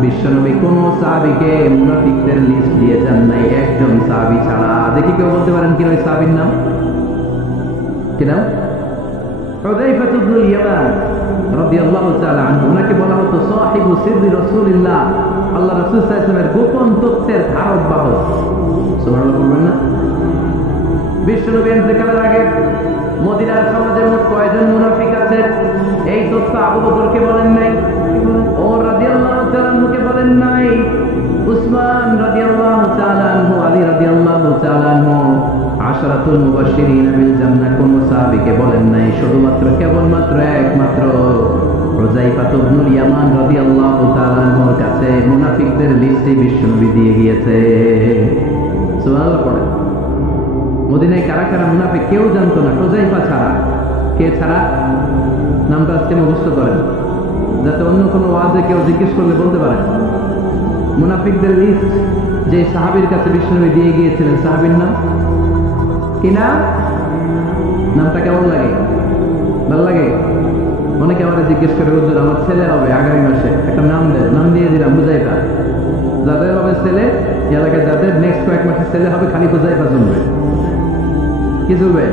বিশ্বনবী কোন সাহাবীকে মুনাফিকদের লিস্ট দিয়ে যান নাই, একজন সাহাবী ছাড়া। দেখি কেউ বলতে পারেন কিনা ওই সাহাবীর নাম? কি নাম? হুযায়ফা ইবনুল ইয়ামান রাদিয়াল্লাহু তাআলা আনহু। ওনাকে বলা হতো সাহিবু সিররি রাসূলিল্লাহ, আল্লাহ রাসূল সাল্লাল্লাহু আলাইহি ওয়াসাল্লামের গোপন তথ্যের ধারক বাহক। সুবহানাল্লাহ বলবেন না? বিশ্বনবী ইন্তেকালের আগে মদিনার সমাজে মোট কয়জন মুনাফিক আছে এই তথ্য আবু বকরকে বলেন নাই, ওমর রাদিয়াল্লাহু তাআলা আনহুকে বলেন নাই, উসমান রাদিয়াল্লাহু তাআলা আনহু, আলী রাদিয়াল্লাহু তাআলা আনহু, আশরাতুল মুবাশশিরিন বিল জান্নাহ কোন সাহাবীকে বলেন নাই। শুধুমাত্র কেবলমাত্র একমাত্র হুযায়ফা ইবনুল ইয়ামান রাদিয়াল্লাহু তাআলা আনহুর কাছে মুনাফিকদের লিস্টে বিশ্বনবী দিয়ে গিয়েছে। সুবহানাল্লাহ পড়ে। মদিনায় কারা কারা মুনাফিক কেউ জানতো না হুযায়ফা ছাড়া। কে ছাড়া? নামটা আজকে মুখস্থ করেন যাতে অন্য কোনো ওয়াজে কেউ জিজ্ঞেস করলে বলতে পারে। মুনাফিকদের লিস্ট যে সাহাবীর কাছে বিশ্বনবী দিয়ে গিয়েছিলেন, সাহাবীর নাম কি? নাম? নামটা কেমন লাগে? ভালো লাগে? অনেকে আমাকে জিজ্ঞেস করে, হুজুর আমার ছেলে হবে আগামী মাসে, একটা নাম দেন। নাম দিয়ে দিলাম হুযায়ফা। যাদের হবে ছেলে, এলাকায় যাদের নেক্সট কয়েক মাসে ছেলে হবে, খালি হুযায়ফা চলবে। কি চলবে?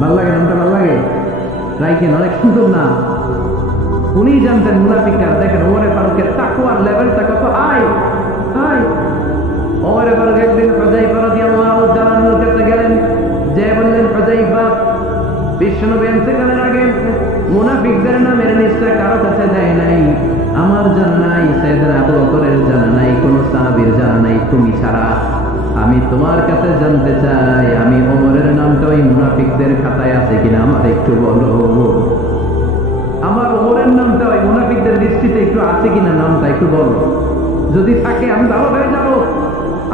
ভালো লাগে? নামটা ভালো লাগে? রাইখেন, অনেক সুন্দর নাম। উনি জানতেন মুনাফিক কারা। দেখেন ওমর ফারুকের তাকওয়ার লেভেলটা কত হাই হাই। ওমর ফারুক একদিন হুযায়ফা রাদিয়াল্লাহু তাআলা আনহুর কাছে গেলেন, যে বললেন, হুযায়ফা, বিশ্বনবী ইন্তেকালের আগে মুনাফিকদের নামের লিস্টটা কারো কাছে দেয় নাই, আমার জানা নাই, সাইয়েদনা আবু বকরের জানা নাই, কোন সাহাবীর জানা নাই, তুমি ছাড়া। আমি তোমার কাছে জানতে চাই, আমি ওমরের নামটা ওই মুনাফিকদের খাতায় আছে কিনা আমার একটু বলো। আমার ওমরের নামটা ওই মুনাফিকদের লিস্টিতে একটু আছে কিনা, নামটা একটু বলো। যদি থাকে আমি ভালো হয়ে যাব।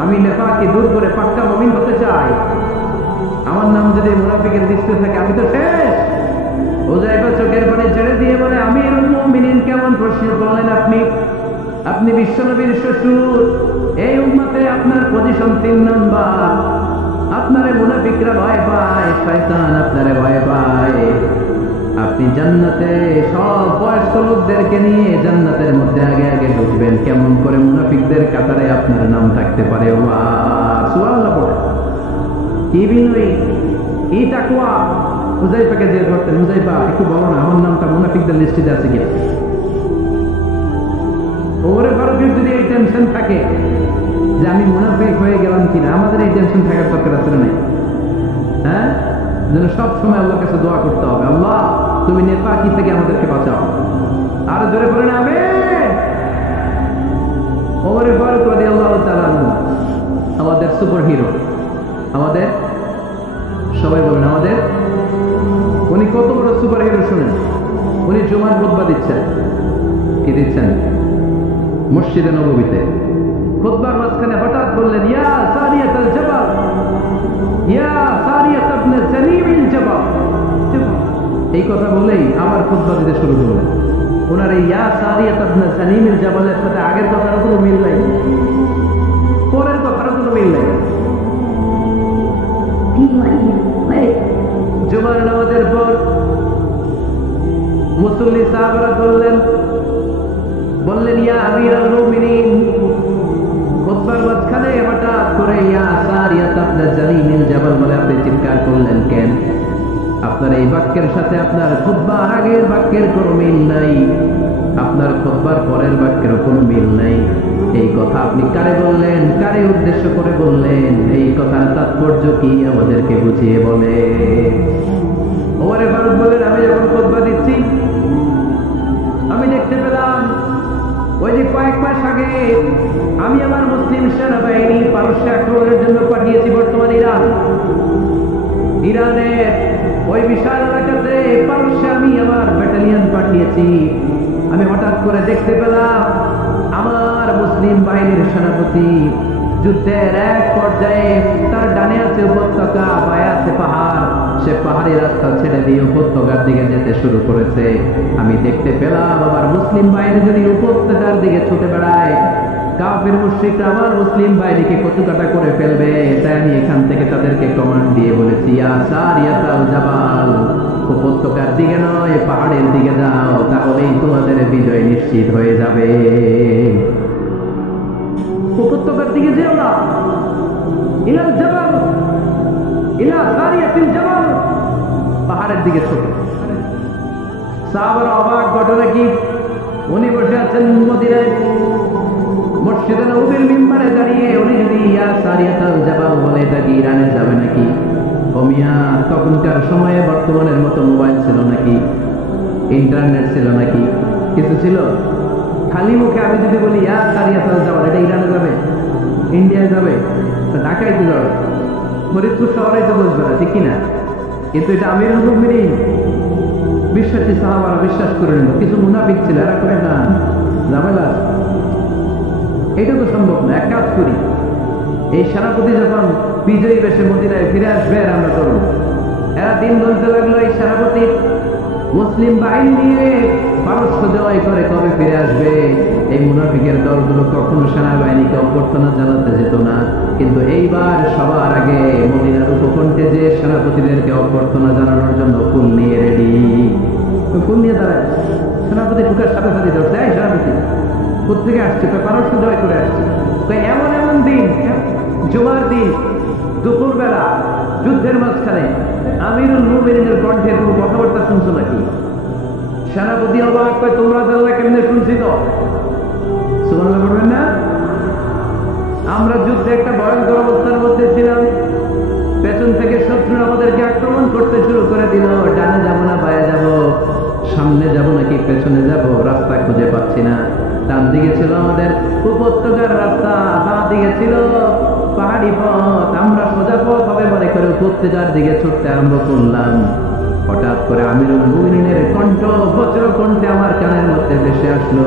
আমি নেফাককে দূর করে পাক্কা মুমিন হতে চাই। আমার নাম যদি মুনাফিকের লিস্টে থাকে আমি তো শেষ। হুযায়ফা চোখের পানি ছেড়ে দিয়ে বলে, আমিরুল মুমিনিন, কেমন প্রশ্ন করলেন আপনি? আপনি বিশ্বনবীর শ্বশুর। এই উম্মতে আপনার পজিশন 3 নাম্বার। আপনারে মুনাফিকরা ভয় পায়, শয়তান আপনারে ভয় পায়। আপনি জান্নাতে সব বয়স্ক লোকদেরকে নিয়ে জান্নাতের মধ্যে আগে আগে ঢুকবেন, কেমন করে মুনাফিকদের কাতারে আপনার নাম থাকতে পারে? সুবহানাল্লাহ পড়ে। কি বিনয়ী, কি তাকওয়া। হুযায়ফাকে জিজ্ঞেস করতেন, হুযায়ফা একটু বলো না আমার নামটা মুনাফিকদের লিস্টে আছে কিনা। ওমর ফারুকের যদি এই টেনশন থাকে যে আমি মুনাফিক হয়ে গেলাম কিনা, আমাদের এই টেনশন থাকার দরকার আছে না? হ্যাঁ, যেন সব সময় আল্লাহর কাছে দোয়া করতে হবে, আল্লাহ তুমি নেফাকি থেকে আমাদেরকে বাঁচাও। আর জোরে বলেন আমিন। ওমর ফারুক রাদিয়াল্লাহু তাআলা আনহু আমাদের সুপার হিরো, আমাদের সবাই বলেন আমাদের। উনি কত বড় সুপার হিরো শুনেন। উনি জুমার খুতবা দিচ্ছেন। কি দিচ্ছেন? মসজিদে নববীতে খুতবার মাঝখানে হঠাৎ বললেন, ইয়া সারিয়াতুল জাবাল, ইয়া সারিয়াত ইবনে সালিমিল জাবাল। এই কথা বলেই আবার খুতবা দিতে শুরু করলেন। ওনার এই ইয়া সারিয়াত ইবনে সালিমিল জাবালের সাথে আগের কথার কোনো মিল নাই, পরের কথার কোনো মিল নাই। জুমার নামাজের পর মুসল্লি সাহাবারা বললেন, ইয়া আমিরুল মুমিনিন। খুতবার মাঝখানে হঠাৎ করে ইয়া সারিয়াত ইবনে সালিমিল জাবাল বলে আপনি চিৎকার করলেন কেন? আপনার এই বাক্যের সাথে আপনার খুতবার আগের বাক্যের কোনো মিল নাই, আপনার খুতবার পরের বাক্যের কোনো মিল নাই। এই কথা আপনি কারে বললেন? কারে উদ্দেশ্য করে বললেন? এই কথার তাৎপর্য কি আমাদেরকে বুঝিয়ে বলে। ওমর ফারুক বলেন, আমি যখন খুতবা দিচ্ছি আমি দেখতে পেলাম ওই যে কয়েক মাস আগে আমি আমার মুসলিম সেনাবাহিনী পারস্য আক্রমণের জন্য পাঠিয়েছি বর্তমান ইরানের ওই বিশাল এলাকাতে পারস্যে আমি আমার ব্যাটালিয়ন পাঠিয়েছি। আমি হঠাৎ করে দেখতে পেলাম আমার মুসলিম বাহিনীর সেনাপতি যুদ্ধের এক পর্যায়ে তার ডানে আছে উপত্যকা, বায়ে আছে পাহাড়, সে পাহাড়ি রাস্তা ছেড়ে দিয়ে উপত্যকার দিকে যেতে শুরু করেছে। আমি দেখতে পেলাম আমার মুসলিম বাহিনী যদি উপত্যকার দিকে ছুটে বেড়ায়, কাফির মুশরিকরা আমার মুসলিম বাহিনীকে কচুকাটা করে ফেলবে, তাই আমি এখান থেকে তাদেরকে কমান্ড দিয়ে বলেছি, ইয়া সারিয়াতাল জাবাল, উপত্যকার দিকে নয় পাহাড়ের দিকে যাও, তাহলেই তোমাদের বিজয় নিশ্চিত হয়ে যাবে। উপত্যকার দিকে যেও না, ইলাল জাবাল, ইলা সারিয়াতিল জাবাল, পাহাড়ের দিকে ছোট। সাহাবারা অবাক, ঘটনা কি? উনি বসে আছেন মদিনায় মসজিদে নববীর মিম্বারে দাঁড়িয়ে, উনি যদি ইয়া সারিয়াতাল জাবাল বলে, এটা কি ইরানে যাবে নাকি? ও মিয়া, তখনকার সময়ে বর্তমানের মতো মোবাইল ছিল নাকি, ইন্টারনেট ছিল নাকি, কিছু ছিল? খালি মুখে আমি যদি বলি ইয়া সারিয়াতাল জাবাল, এটা ইরানে যাবে, ইন্ডিয়ায় যাবে, ঢাকাইতে যাবে, ফরিদপুর শহরে তো বসবে না, ঠিক কিনা? কিন্তু এটা আমিরুল মুমিনিন বিশ্বাসী সাহাবারা বিশ্বাস করে নিল। কিছু মুনাফিক ছিল, এরা করে না ঝামেলা, এটা তো সম্ভব না। এক কাজ করি, এই সেনাপতি যখন বিজয়ী বেশে মদিনায় ফিরে আসবে, আর আমরা করবো। এরা দিন বলতে লাগলো, এই সেনাপতি মুসলিম বাহিনী নিয়ে পারস্য জয় করে কবে ফিরে আসবে? এই মুনাফিকের দলগুলো কখনো সেনাবাহিনীকে অভ্যর্থনা জানাতে যেত না, কিন্তু এইবার সবার আগে মদিনার উপকণ্ঠে যে সেনাপতিদেরকে অভ্যর্থনা জানানোর জন্য ফুল নিয়ে রেডি। ফুল নিয়ে দাঁড়ায়, সেনাপতি ঢুকার সাথে সাথে ধরছে, এই সেনাপতি কোথেকে আসছে? পারস্য জয় করে আসছে। এমন এমন দিন, জুমার দিন, দুপুর বেলা, যুদ্ধের মাঝখানে আমিরুল মুমিনিনের কণ্ঠে তুমি কথাবার্তা শুনছো নাকি? সেনাপতি অবাক, কয় তোমরা জানলা কেমনে? শুনছি তো। সুবহানাল্লাহ বলবেন না? আমরা যুদ্ধে একটা ভয়ঙ্কর অবস্থার মধ্যে ছিলাম, পেছন থেকে শত্রু আমাদেরকে আক্রমণ করতে শুরু করে দিল। ডানে যাবো না বায়ে যাবো, সামনে যাবো নাকি পেছনে যাবো, রাস্তা খুঁজে পাচ্ছি না। ডান দিকে ছিল আমাদের উপত্যকার রাস্তা, বাঁ দিকে ছিল পাহাড়ি পথ। আমরা সোজা পথ হবে মনে করে উপত্যকার দিকে ছুটতে আরম্ভ করলাম। হঠাৎ করে আমিরুল মুমিনিনের কণ্ঠ বজ্র কণ্ঠে আমার কানের মধ্যে ভেসে আসলো।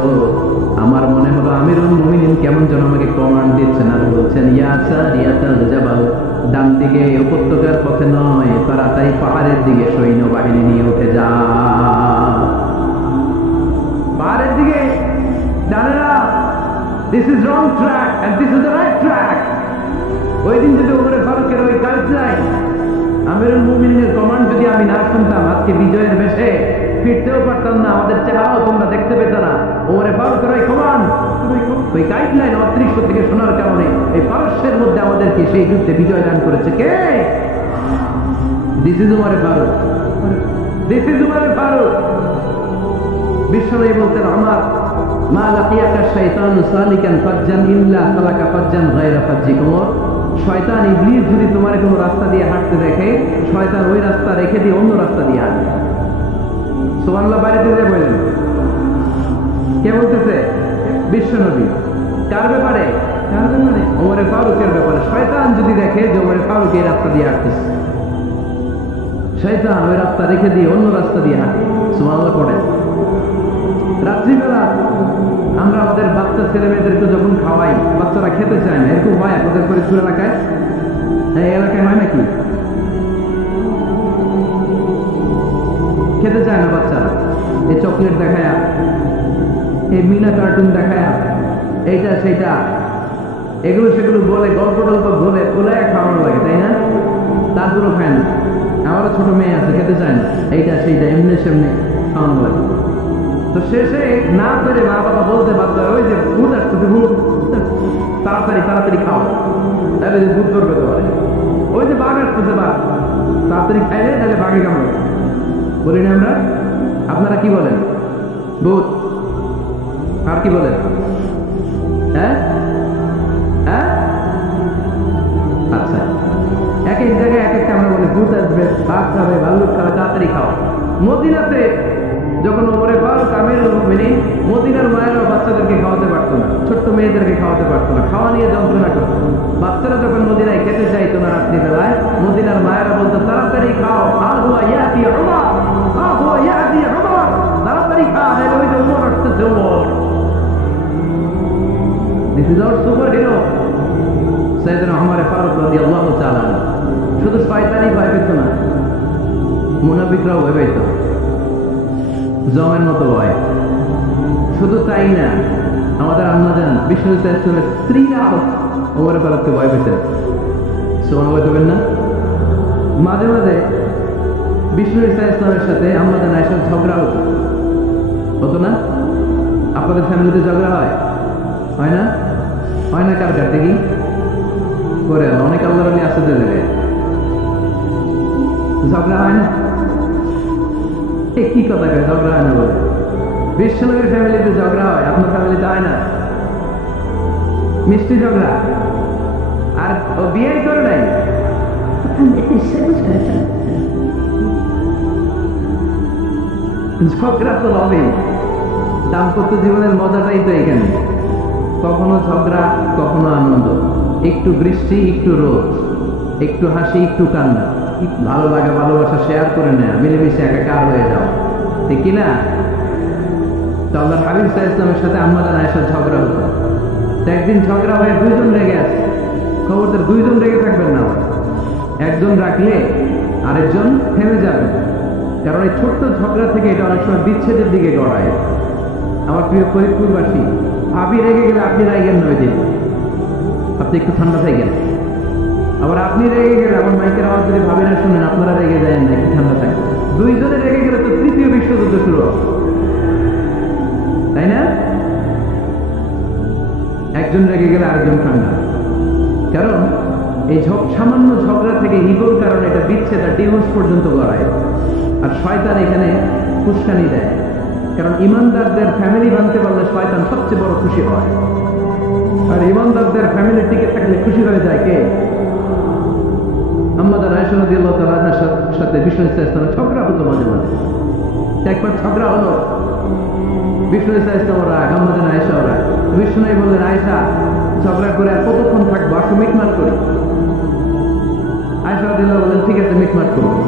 আমার মনে হলো আমিরুল মুমিনিন কেমন যেন আমাকে কমান্ড দিচ্ছেন আর বলছেন, ইয়া সারিয়াতাল জাবাল, ডান দিকে উপত্যকার পথে নয়, তাড়াতাড়ি পাহাড়ের দিকে সৈন্যবাহিনী নিয়ে উঠে যা। পাহাড়ের দিকে, ডানে না, this is wrong track and this is the right track. ওই দিন যদি ওমরে ফারুকের ওই গাইডলাইন, আমিরুল মুমিনিনের কমান্ড যদি আমি না শুনতাম, আজকে বিজয়ের বেশে ফিরতেও পারতাম না, আমাদের চেহারাও তোমরা দেখতে পেত না। ওমরে ফারুকের ওই কমান্ড, ওই গাইডলাইন অদৃশ্য থেকে শোনার কারণে এই পারস্যের মধ্যে আমাদেরকে সেই যুদ্ধে বিজয় দান করেছে কে? দিস ইজ উমরে ফারুক, দিস ইজ উমরে ফারুক। বিশ্বনবী বলতেন, আমার মা লাকিয়াকা শাইতানু সালিকান ফাজ্জান ইল্লা সালাকা ফাজ্জান গায়রা ফাজ্জিক উমর। শয়তান ইবলিস যদি তোমার কোনো রাস্তা দিয়ে হাঁটতে দেখে, শয়তান ওই রাস্তা রেখে দিয়ে অন্য রাস্তা দিয়ে হাঁটে। সুবহানাল্লাহ বাড়িতে যে বলেন, কে বলতেছে? বিশ্বনবী। কার ব্যাপারে? কার ব্যাপারে? ওমরে ফারুকের ব্যাপারে। শয়তান যদি দেখে যে ওমরে ফারুক এই রাস্তা দিয়ে হাঁটতেছে, শয়তান ওই রাস্তা রেখে দিয়ে অন্য রাস্তা দিয়ে হাঁটে। সুবহানাল্লাহ পড়ে। রাত্রিবেলা আমরা আমাদের বাচ্চা ছেলে মেয়েদেরকে যখন খাওয়াই, বাচ্চারা খেতে চায় না, এরকম হয় আপনাদের ফরিদপুর এলাকায়? হ্যাঁ, এই এলাকায় হয় নাকি? খেতে চায় না বাচ্চারা, এই চকলেট দেখায়া, এই মিনা কার্টুন দেখায়া, এইটা সেইটা, এগুলো সেগুলো বলে, গল্প টল্প বলে বলে খাওয়ানো লাগে, তাই না? তারপরেও খায় না। আমারও ছোট মেয়ে আছে, খেতে চায় না, এইটা সেইটা এমনি সেমনি খাওয়ানো লাগে। তো শেষে না পেরে মা বাবা বলতে বাধ্য হয়, ওই যে ভূত আসতেছে, ভূত, তাড়াতাড়ি তাড়াতাড়ি খাও, তাহলে যে ভূত ধরবে তোমার, ওই যে বাঘ আসতেছে, বাঘ, তাড়াতাড়ি খাইলে তাহলে বাঘে কামড়ে। বলি না আমরা? আপনারা কি বলেন? ভূত। আর কি বলেন? হ্যাঁ হ্যাঁ, আচ্ছা, এক এক জায়গায় এক একটা আমরা বলি, ভূত আসবে, বাঘ খাবে, ভাল্লুক খাবে, তাড়াতাড়ি খাও। মদিনাতে যখন ওমরে ফারুক আমিরুল মুমিনিন, মদিনার মায়েরা বাচ্চাদেরকে খাওয়াতে পারতো না, ছোট্ট মেয়েদেরকে খাওয়াতে পারতো না, খাওয়া নিয়ে যন্ত্রণা করতো। বাচ্চারা যখন মদিনায় খেতে চাইতো না রাত্রিবেলায়, মদিনার মায়েরা বলতো, তাড়াতাড়ি খাও, তাড়াতাড়ি খা, নাহলে ওই যে ওমর আসতেছে, Omar. This is our super hero সাইয়েদনা ওমর ফারুক রাদিয়াল্লাহু তাআলা। শুধু শয়তানই ভয় পেত না, মুনাফিকরাও ভয় পেত, জমের মতো ভয়। শুধু তাই না, আমাদের আম্মা জান বিষ্ণু ইসলামের স্ত্রীরাও ওমর ফারুককে ভয় পেতেন। সুবহানাল্লাহ বলবেন না? মাঝে মাঝে বিষ্ণু ইসলামের সাথে আম্মা জান আয়েশার ঝগড়া হতো না? আপনাদের ফ্যামিলিতে ঝগড়া হয়? হয় না? হয় না? কার কার দেখি করে অনেক আল্লাহর আলী আসতে জায়গায় ঝগড়া হয় না? কি কথা কয় ঝগড়া হয় না বলে? বিশ্বনবীর ফ্যামিলিতে ঝগড়া হয়, আপনার ফ্যামিলিতে হয় না? মিষ্টি ঝগড়া। আর ও বিয়ে করে নাই, ঝগড়া তো হবে। দাম্পত্য জীবনের মজাটাই তো এখানে, কখনো ঝগড়া কখনো আনন্দ, একটু বৃষ্টি একটু রোদ, একটু হাসি একটু কান্না, ভালো লাগা ভালোবাসা শেয়ার করে নেয়া, মিলেমিশে একাকার হয়ে যাও, ঠিক কিনা? তো আল্লাহর হাবিব সাল্লাল্লাহু আলাইহি ওয়াসাল্লামের সাথে আম্মা জান আয়েশার ঝগড়া হতো। তো একদিন ঝগড়া হয়ে দুইজন রেগে আছে। খবরদার দুইজন রেগে থাকবেন না, একজন রাখলে আরেকজন থেমে যাবে, কারণ এই ছোট্ট ঝগড়া থেকে এটা অনেক সময় বিচ্ছেদের দিকে গড়ায়। আমার প্রিয় ফরিদপুরবাসী, ভাবি রেগে গেলে আপনি রাগেন নয় যে আপনি একটু ঠান্ডা থাকেন। আবার আপনি রেগে গেলে আমার মাইকের আওয়াজ যদি ভাবি না শুনেন, আপনারা রেগে যায় না, একটু ঠান্ডা থাকেন। দুইজনে রেগে গেলে তো তৃতীয় বিশ্বযুদ্ধ শুরু হবে, তাই না? একজন রেগে গেলে আরেকজন ঠান্ডা, কারণ এই সামান্য ঝগড়া থেকে ইগোর কারণে এটা বিচ্ছেদ আর ডিভোর্স পর্যন্ত গড়ায়। আর শয়তান এখানে উস্কানি দেয়, কারণ ইমানদারদের ফ্যামিলি ভাঙতে পারলে শয়তান সবচেয়ে বড় খুশি হয়। আর ইমানদারদের ফ্যামিলি টিকে থাকলে খুশি হয়ে যায় কে? আম্মা জান আয়েশা রাদিয়াল্লাহু তাআলা আনহার সাথে বিষ্ণু ইসলামের ঝগড়া হতো মাঝে মাঝে। একবার ঝগড়া হলো, বিষ্ণু ইসলাম রাগ, আম্মা জান আয়েশা রাগ। বিষ্ণু বললেন, আয়েশা ঝগড়া করে আর কতক্ষণ থাকবো, আসো মিটমাট করি। আয়েশা রাদিয়াল্লাহু বললেন, ঠিক আছে মিটমাট করবো।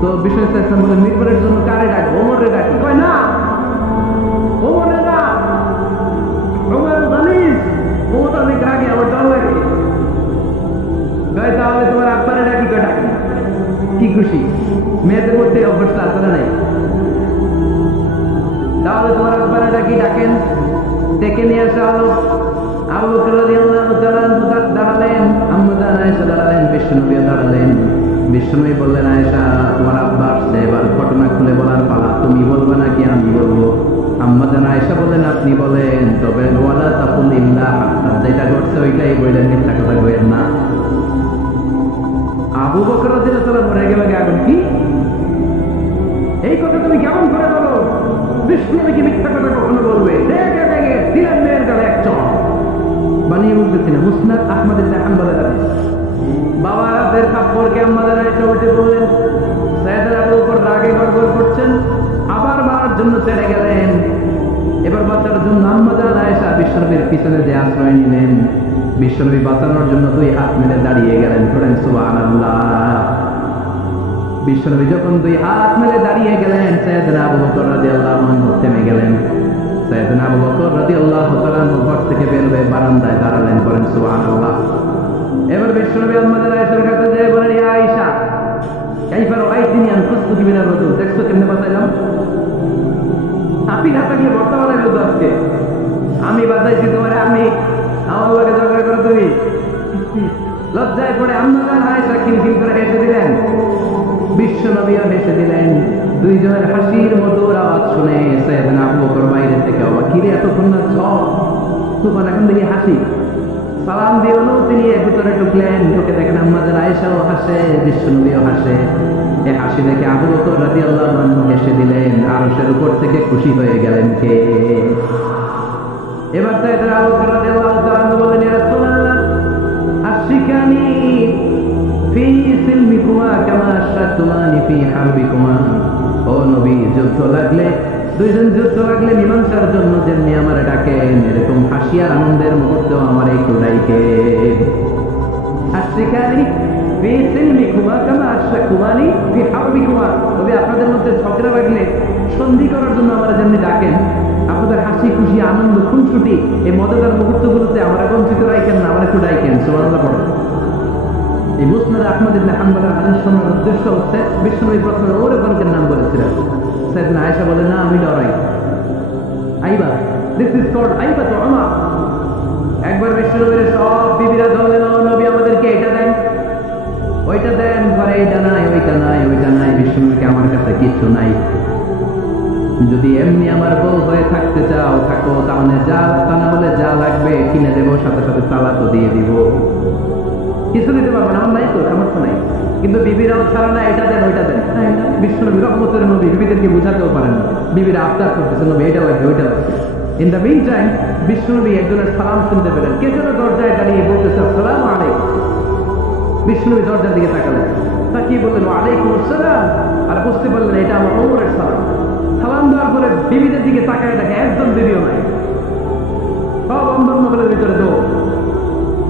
তো বিষ্ণু ইসলাম বললেন, মিটমাটের জন্য কারে ডাকবো? ওমরে ডাকি। কয় না, ওমরে না, ওমর জানিস ওমর অনেক রাগে, আমার ডর লাগে। তাহলে তোমার আব্বারে ডাকি। কয় ডাকি। কি খুশি, মেয়েদের মধ্যে অভ্যাসটা আছে না নাই? তাহলে তোমার আব্বারে ডাকি, ডাকেন। ডেকে নিয়ে আসা হলো। আবু বকর রাদিয়াল্লাহু তাআলা দাঁড়ালেন, আম্মা জান আয়েশা দাঁড়ালেন, বিশ্বনবী দাঁড়ালেন। বিশ্বনবী বললেন, আয়েশা তোমার আব্বা আসছে, এবার ঘটনা খুলে বলার পালা, তুমি বলবে নাকি আমি বলবো? আম্মা জান আয়েশা বললেন, আপনি বলেন, তবে ওয়ালা তাকুল ইল্লা হাক্কা, যেটা ঘটছে ওইটাই বললেন, মিথ্যা কথা কইেন না। আবু বকর রাদিয়াল্লাহু তাআলা রেগে লাগে আগুন, কি এই কথা তুমি কেমন করে বলো? বিশ্বনবীকে মিথ্যা কথা কখনো বলবে? রেগে রেগে দিলেন মেয়ের গালে এক চড়। বানিয়ে বলতেছি না, মুসনাদ আহমদ ইবনে হাম্বলের হাদিস। বাবাদের থাপ্পড়কে আম্মা জান আয়েশা উঠে বললেন, সাইয়েদনা আবু বকর রাগে গড়গড় করছেন, আবার মারার জন্য ছেড়ে গেলেন। এবার বাঁচার জন্য আম্মা জান আয়েশা বিশ্বনবীর পিছনে যে আশ্রয় নিলেন, বিশ্বনবী বাঁচানোর জন্য দুই হাত মেলে দাঁড়িয়ে গেলেন। করেন সুবহানাল্লাহ। বিশ্বনবী যখন দুই হাত মেলে দাঁড়িয়ে গেলেন, সাইয়েদনা আবু বকর রাদিয়াল্লাহু আনহু থেমে গেলেন। সাইয়েদনা আবু বকর রাদিয়াল্লাহু তাআলা ঘর থেকে বের হয়ে বারান্দায় দাঁড়ালেন। করেন সুবহানাল্লাহ। এবার বিশ্বনবী আম্মা জান আয়েশার কাছে যেয়ে বলেন, ইয়া আয়েশা কাইফা রাআইতিনি আনকুসতুকি মিনার রাজুল, দেখছো কেমনে বাঁচাইলাম? আপনি না থাকলে বর্তমানে বলতো আজকে আমি বাঁচাইছি তোমারে, আমি আমার লগে ঝগড়া করে তুমি। লজ্জায় পড়ে আম্মা জান আয়েশা খিলখিল করে হেসে দিলেন, বিশ্বনবীও হেসে দিলেন। দুইজনের হাসির মধুর আওয়াজ শুনে সাইয়েদনা আবু বকর বাইরে থেকে অবাক, কিরে এতক্ষণ না ঝড় তুফান, এখন দেখি হাসি। সালাম দিয়ে অনুমতি নিয়ে ভিতরে ঢুকলেন। ঢুকে দেখেন আম্মা জান আয়েশাও হাসে, বিশ্বনবীও হাসে। এই হাসি দেখে আবু বকর রাদিয়াল্লাহু আনহু হেসে দিলেন। আরশের উপর থেকে খুশি হয়ে গেলেন কে? এবার সাইয়েদনা আবু বকর রাদিয়াল্লাহু তাআলা বলেন, ইয়া রাসূলুল্লাহ আশরিকানি ফি সিলমিকুমা কামা আশরাকতুমানি ফি হারবিকুমা। ও নবী, যুদ্ধ লাগলে, দুইজন যুদ্ধ লাগলে মীমাংসার জন্য যেমনি আমার ডাকেন, এরকম হাসি আর আনন্দের মুহূর্তেও আমার একটু ডাকেন। আশরিকানি ফি সিলমিকুমা কামা আশরাকতুমানি ফি হারবিকুমা। তবে আপনাদের মধ্যে ঝগড়া লাগলে সন্ধি করার জন্য আমরা যেমনি ডাকেন, আপনাদের হাসি খুশি আনন্দ খুনসুটি এই মজাদার মুহূর্তগুলোতে আমরা বঞ্চিত রাখেন না, আমরা একটু ডাকেন। সুবহানাল্লাহ পড়ো। এই মুসনাদ আহমদ ইবনে হাম্বলের হাদিস শোনার উদ্দেশ্য হচ্ছে, বিশ্বনবী প্রথমে ওমর ফারুকের নাম বলেছিলেন। সাইয়েদনা আয়েশা বলে, না আমি ডরাই। আইবা দিস ইজ কল্ড হাইবাতু উমর। একবার বিশ্বনবীর সব বিবিরা ধরলেন, ও নবী আমাদেরকে এটা দেন, ওইটা দেন, ঘরে এটা নাই, ওইটা নাই, ওইটা নাই। বিশ্বনবীকে আমার কাছে কিচ্ছু নাই, যদি এমনি আমার বউ হয়ে থাকতে চাও থাকো, তাহলে যা, তা না হলে যা লাগবে কিনে দেবো, সাথে সাথে তালাকও দিয়ে দিব। কিছু দিতে পারবো না, আমার নাই তো, সামর্থ্য নাই, কিন্তু বিবিরাও ছাড়া না, এটা দেন ওইটা দেন। বিশ্বনবী রহমতের নবী, বিবিদেরকে বোঝাতেও পারেন না, বিবিরা আবদার করতেছে নবী এটা লাগবে ওইটা লাগবে। ইন দ্য মিন টাইম বিশ্বনবী একজনের সালাম শুনতে পেলেন, কে যেন দরজায় দাঁড়িয়ে বলতেছে আসসালামু আলাইকুম। বিশ্বনবী দরজার দিকে তাকালেন, তা কি বললেন ওয়ালাইকুম আসসালাম, আর বুঝতে পারলেন এটা আমার ওমরের সালাম। সালাম দেওয়ার পরে বিবিদের দিকে তাকায় দেখে একজন বিবিও নাই, সব অন্ধন মহলের ভিতরে দৌড়।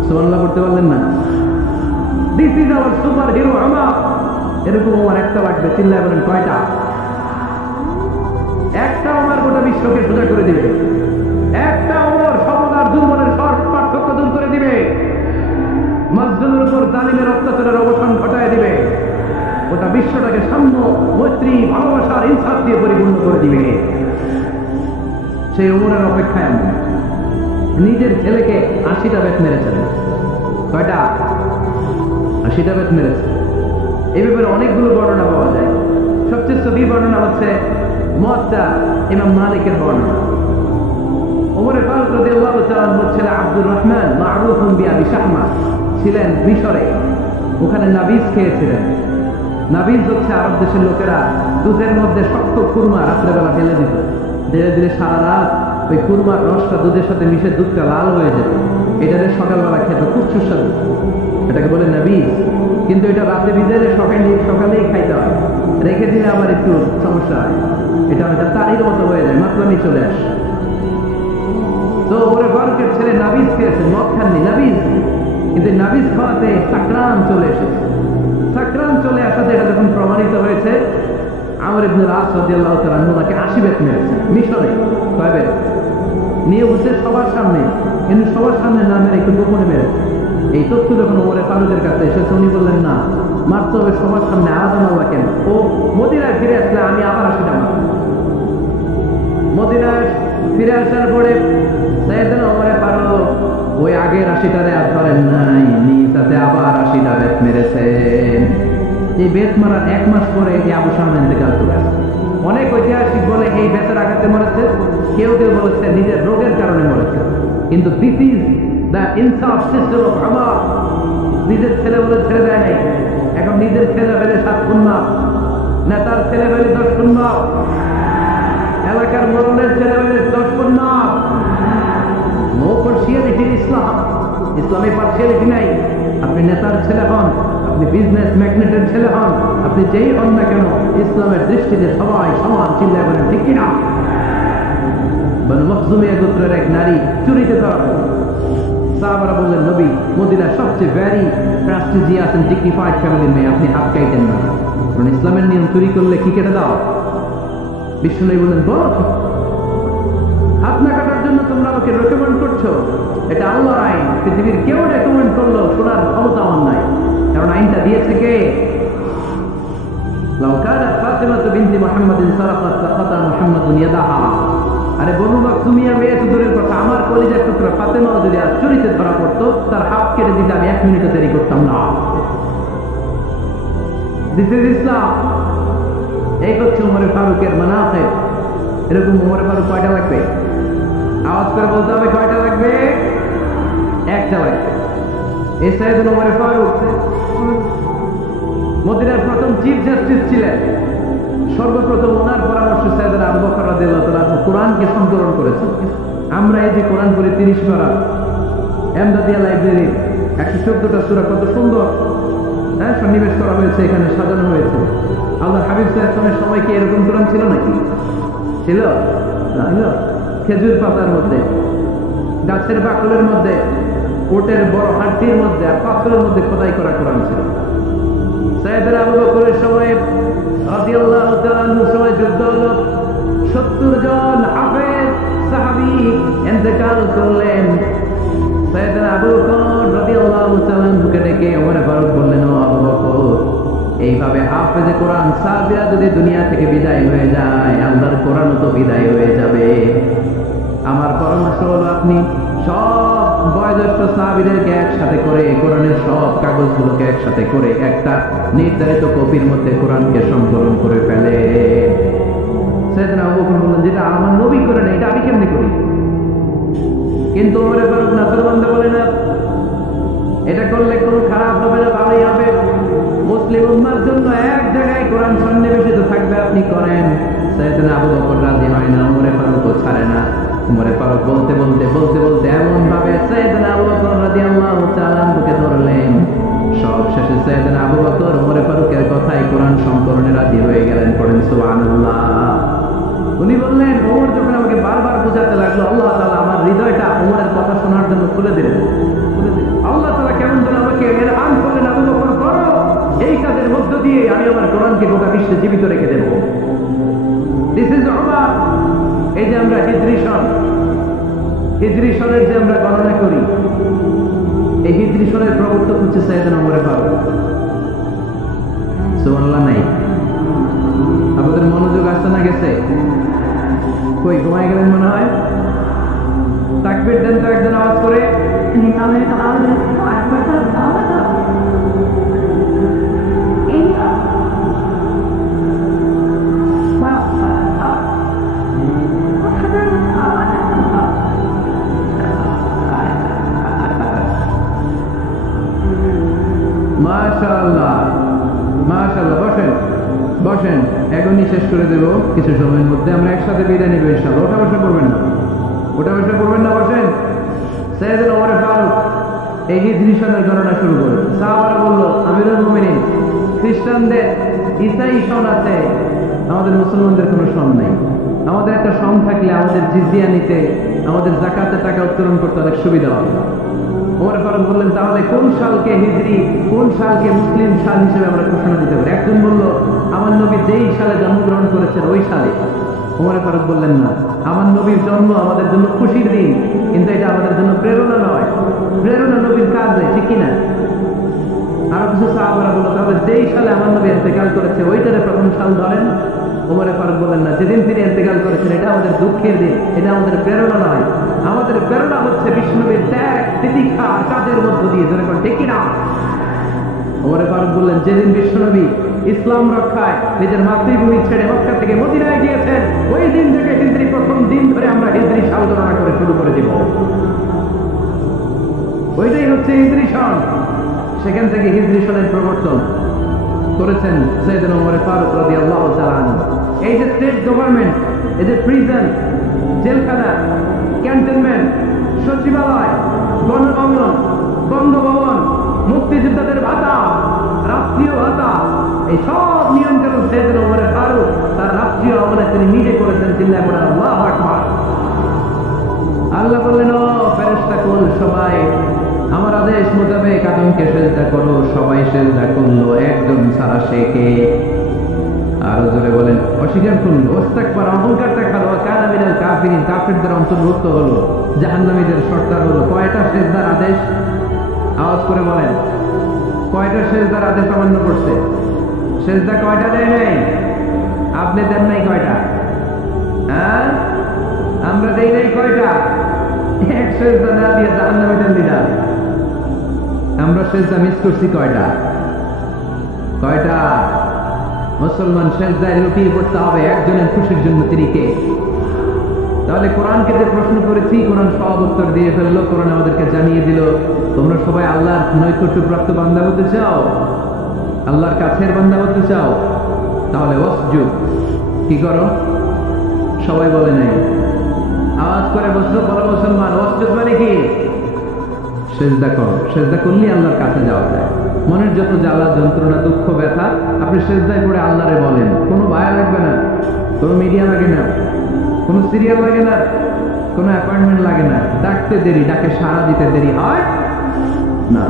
সুবহানাল্লাহ করতে পারলেন না? This is our super hero আমার। এরকম আমার একটা লাগবে, চিল্লায় বলেন কয়টা? একটা আমার গোটা বিশ্বকে সোজা করে দিবে, একটা ওমর সবল আর দুর্বলের সব পার্থক্য দূর করে দিবে, মজলুমের উপর জালিমের অত্যাচারের অবসান ঘটায় দিবে, গোটা বিশ্বটাকে সাম্য, মৈত্রী, ভালোবাসার ইনসাফ দিয়ে পরিপূর্ণ করে দিবে। সেই ওমরের অপেক্ষায় আমরা নিজের ছেলেকে 80টা বেত মেরেছেন। কয়টা? 80টা বেত মেরেছে। এই ব্যাপারে অনেকগুলো বর্ণনা পাওয়া যায়। সবচেয়ে সহি বর্ণনা হচ্ছে মুয়াত্তা ইমাম মালিকের বর্ণনা। ওমর ফারুক রাদিয়াল্লাহু তাআলা আনহু ছেলে আব্দুর রহমান মারুফুন বিআবি শাহমা ছিলেন মিশরে, ওখানে নাবিজ খেয়েছিলেন। নাবিজ হচ্ছে আরব দেশের লোকেরা দুধের মধ্যে শক্ত খুরমা রাত্রেবেলা ঢেলে দিত, ঢেলে দিলে সারা রাত ওই খুরমার রসটা দুধের সাথে মিশে দুধটা লাল হয়ে যেত, এটাকে সকালবেলা খেত, খুব সুস্বাদু, এটাকে বলে নাবিজ। কিন্তু এটা রাতে ভিজালে সকালেই খাইতে হয়, রেখে দিলে আবার একটু সমস্যা হয়, এটা তারির মতো হয়ে যায়, মাতলামি চলে আসে। তো ওরে ফারুকের ছেলে নাবিজ খেয়েছে, মদ খাননি, নাবিজ। কিন্তু নাবিজ খাওয়াতে সাকরান চলে এসেছে। সাকরান চলে আসাতে এটা যখন প্রমাণিত হয়েছে, আমর ইবনে আস রাদিয়াল্লাহু তাআলা আনহু তাকে 80 বেত মেরেছে মিশরে। কয় বেত? নিয়ে বসে সবার সামনে, কিন্তু সবার সামনে না মেরে একটু গোপনে মেরেছে। এই তথ্য যখন ওমরে ফারুকের কাছে এসেছে, উনি বললেন না, মারতে হবে সবার সামনে, আলাদা মারবা কেন? ও মদিনায় ফিরে আসলে আমি আবার 80টা মারব। মদিনায় ফিরে আসার পরে সাইয়েদনা ওমরে ফারুক ওই আগের 80টারে আর ধরেন নাই, নিজ হাতে আবার 80টা বেত মেরেছেন। এই বেত মারার 1 মাস পরে এই আবু শামা ইন্তেকাল করে। অনেক ঐতিহাসিক বলে এই বেতের আঘাতে মরেছে, কেউ কেউ বলেছে নিজের রোগের কারণে মরেছে। কিন্তু দিস ইজ দ্য ইনসাফ সিস্টেম অফ আমার। নিজের ছেলে বলে ছেড়ে দেয় নাই, এখন নিজের ছেলে ফেলে 7 খুন মাপ, নেতার ছেলে ফেলে 10 খুন মাপ, এলাকার মোড়লের ছেলে ফেলে 10 খুন মাপ। নো পার্সিয়ালিটি ইসলাম, ইসলামে পার্সিয়ালিটি নাই। আপনি নেতার ছেলে হন, আপনি বিজনেস ম্যাগনেটের ছেলে হন, আপনি যেই হন না কেন, ইসলামের দৃষ্টিতে সবাই সমান, চিল্লায় বলেন ঠিক কিনা? বনু মখজুমিয়া গোত্রের এক নারী চুরিতে ধরা পড়ল। সাহাবারা বললেন নবী, মদিনার সবচেয়ে ভেরি প্রেস্টিজিয়াস এন্ড ডিগনিফাইড ফ্যামিলির মেয়ে, আপনি হাত কাটেন না, কারণ ইসলামের নিয়ম চুরি করলে কি কেটে দাও? বিষ্ণু বললেন বল, হাত না কাটার জন্য তোমরা আমাকে রেকমেন্ড করছো? এটা আল্লাহর আইন, পৃথিবীর কেউ রেকমেন্ড করলো শোনার ক্ষমতা আমার নাই, কারণ আইনটা দিয়েছে কে? লাউ কানাত ফাতিমা বিনতি মুহাম্মাদিন সারাকাত লাকাতা মুহাম্মাদুন ইয়াদাহা। আরে বনু মখজুমিয়া মেয়ে তো দূরের কথা, আমার কলিজার টুকরা ফাতেমাও যদি আজ চুরিতে ধরা পড়তো, তার হাত কেটে দিতে আমি 1 মিনিটও দেরি করতাম না। দিস ইজ ইসলাম। এই হচ্ছে ওমরে ফারুকের মানাকিব। এরকম ওমরে ফারুক কয়টা লাগবে? আওয়াজ করে বলতে হবে কয়টা লাগবে? 1টা লাগবে। এই সাইয়েদনা ওমরে ফারুক মদিনার প্রথম চিফ জাস্টিস ছিলেন। সর্বপ্রথম ওনার পরামর্শে সাইয়েদনা আবু বকর রাদিয়াল্লাহু তাআলা কোরআনকে সংকলন করেছেন। আমরা এই যে কোরআন পড়ি 30 পারা, এমদাদিয়া লাইব্রেরি 114টা সূরা, কত সুন্দর সন্নিবেশ করা হয়েছে, এখানে সাজানো হয়েছে। আল্লাহ হাবিব সাল্লাল্লাহু আলাইহি ওয়াসাল্লামের সময় কি এরকম কোরআন ছিল নাকি? ছিল না? খেজুর পাতার মধ্যে, গাছের বাকলের মধ্যে, ওটের বড় হাড্ডির মধ্যে আর পাথরের মধ্যে খোদাই করা কোরআন ছিল। সাইয়েদনা আবু বকরের সময় রাদিয়াল্লাহু তাআলা আনহুর সময় যুদ্ধ হলো, 70 জন হাফেজ সাহাবী ইন্তেকাল করলেন। সাইয়েদনা আবু বকর রাদিয়াল্লাহু তাআলা আনহুকে ডেকে ওমর ফারুক বললেন, ও আবু বকর, এইভাবে হাফেজে কোরআন সাহাবীরা যদি দুনিয়া থেকে বিদায় হয়ে যায়, আল্লাহর কোরআনও তো বিদায় হয়ে যাবে। আমার আপনি সব বয়োজ্যেষ্ঠ সাহাবীদেরকে একসাথে করে কোরআনের সব কাগজগুলোকে একসাথে করে একটা নির্ধারিত কপির মধ্যে কোরআনকে সংকলন করে ফেলে। সাইয়েদনা আবু বকর বললেন, যেটা আমার নবী করে না, এটা আমি কেমনে করি? কিন্তু ওমর ফারুক নাফরমানরা বলে না, এটা করলে কোনো খারাপ হবে না, ভালোই হবে। মুসলিম উম্মার জন্য এক জায়গায় কোরআন সন্নিবেশিত থাকবে, আপনি করেন। সাইয়েদনা আবু বকর রাজি হয় না, ওমর ফারুকও ছাড়ে না। ওমর ফারুক বলতে বলতে এমন ভাবে সাইয়েদনা আবু বকর রাদিয়াল্লাহু তাআলা আনহুকে ধরলেন, সব শেষে সাইয়েদনা আবু বকর ওমর ফারুকের কথায় কোরআন সংকলনে রাজি হয়ে গেলেন। পড়েন সুবহানাল্লাহ। উনি বললেন, ওমর যখন আমাকে বারবার বোঝাতে লাগলো, আল্লাহ তাআলা আমার হৃদয়টা ওমরের কথা শোনার জন্য খুলে দিলেন। আল্লাহ তাআলা কেমন যেন আমাকে এর আন করলেন, আবু বকর করো, এই কাজের মধ্য দিয়ে আমি আমার কোরআনকে গোটা বিশ্বে জীবিত রেখে দেব। This is Umar. এই যে আমরা হিজরি সনের যে আমরা গণনা করি, এই হিজরি সনের প্রবর্তক হচ্ছে সাইয়েদনা ওমর ফারুক। সুবহানাল্লাহ নাই? আপনাদের মনোযোগ আসছে না গেছে? কই ঘুমায় গেলেন মনে হয়? তাকবীর দেন তো একজন আওয়াজ করে। মাশাআল্লাহ মাশাআল্লাহ। বসেন, এখনই শেষ করে দেব কিছু সময়ের মধ্যে। আমরা একসাথে বিদায় নিব ইনশাআল্লাহ। ওটা বসে করবেন না, বসেন। সাইয়েদনা ওমর ফারুক এই হিজরি সনের গণনা শুরু করে। সাহাবারা বলল, আমিরুল মুমিনিন, খ্রিস্টানদের ঈসাই সন আছে, আমাদের মুসলমানদের কোনো সন নাই। আমাদের একটা সন থাকলে আমাদের জিজিয়া নিতে, আমাদের যাকাতের টাকা উত্তোলন করতে অনেক সুবিধা হবে। ওমর ফারুক বললেন, তাহলে কোন সালকে হিজরি, কোন সালকে মুসলিম সাল হিসেবে আমরা ঘোষণা দিতে পারি? একজন বলল, আমার নবী যেই সালে জন্মগ্রহণ করেছেন ওই সালে। ওমর ফারুক বললেন, না, আমার নবীর জন্ম আমাদের জন্য খুশির দিন, কিন্তু এটা আমাদের জন্য প্রেরণা নয়। প্রেরণা নবীর কাজে, ঠিক কিনা? আরো কিছু সাহাবারা বলল, তাহলে যেই সালে আমার নবী ইন্তেকাল করেছে ওইটারে প্রথম সাল ধরেন। ওমর ফারুক বললেন, না, যেদিন তিনি ইন্তেকাল করেছেন এটা আমাদের দুঃখের দিন, এটা আমাদের প্রেরণা নয়। আমাদের প্রেরণা হচ্ছে বিষ্ণুবীর ত্যাগ, তিতিক্ষা আর কাজের মধ্য দিয়ে। জোরে বলেন ঠিক কিনা? ওমর ফারুক বললেন, যেদিন বিশ্বনবী ইসলাম রক্ষায় নিজের মাতৃভূমি ছেড়ে মক্কা থেকে মদিনায় গিয়েছেন, ওই দিন থেকে হিজরি প্রথম দিন ধরে আমরা হিজরি সাল গণনা করে শুরু করে দিব। ওইটাই হচ্ছে হিজরি সন। সেখান থেকে হিজরি সনের প্রবর্তন করেছেন সাইয়েদনা ওমর ফারুক রাদিয়াল্লাহু তাআলা আনহু। এই যে স্টেট গভর্নমেন্ট, এই যে প্রিজন, জেলখানা, ক্যান্টনমেন্ট, সচিবালয়, গণভবন, বঙ্গভবন, মুক্তিযোদ্ধাদের ভাতা, রাষ্ট্রীয় ভাতা, এই সব নিয়ন্ত্রণ সাইয়েদনা ওমর ফারুক তার রাষ্ট্রীয় আমলে তিনি নিজে করেছেন। চিল্লায় পড়েন আল্লাহু আকবার। আল্লাহ বললেন, ও ফেরেশতা কুল সবাই আমার আদেশ মোতাবেক আদমকে সেজদা করো। সবাই সেজদা করলো, একজন ছাড়া, সে কে? আরো জোরে বলেন, অস্বীকার করলো, ওয়াস্তাকবার, অহংকার দেখালো, কানা মিনাল কাফিরিন, কাফিরদের অন্তর্ভুক্ত হলো, জাহান্নামীদের সর্দার হলো। কয়টা সেজদার আদেশ? আওয়াজ করে বলেন, কয়টা সেজদার আদেশ অমান্য করছে? সেজদা কয়টা দেয় নাই? আপনি দেন নাই কয়টা? হ্যাঁ, আমরা দেই নাই কয়টা? এক সেজদা না দিয়ে জাহান্নামে টেনে দিলাম। আমরা সেজদা মিস করছি কয়টা? মুসলমান সেজদায় লুটিয়ে পড়তে হবে একজনের খুশির জন্য। তিনি কে? তাহলে কোরআনকে যে প্রশ্ন করেছি, কোরআন সব উত্তর দিয়ে ফেললো। কোরআন আমাদেরকে জানিয়ে দিল, তোমরা সবাই আল্লাহর নৈকট্য প্রাপ্ত বান্দা হতে চাও, আল্লাহর কাছের বান্দা হতে চাও, তাহলে ওয়াসজুদ, কি করো? সবাই বলে নাই, আওয়াজ করে বসলো, বলো মুসলমান, ওয়াসজুদ মানে কি? সেজদা করো। সেজদা করলেই আল্লাহর কাছে যাওয়া যায়। মনের যত জ্বালা, যন্ত্রণা, দুঃখ, ব্যথা আপনি সেজদায় পড়ে আল্লাহরে বলেন। কোনো ভায়া লাগবে না, কোনো মিডিয়া লাগে না, কোনো সিরিয়াল লাগে না, কোনো অ্যাপয়েন্টমেন্ট লাগে না। ডাকতে দেরি, ডাকে সাড়া দিতে দেরি হয় না।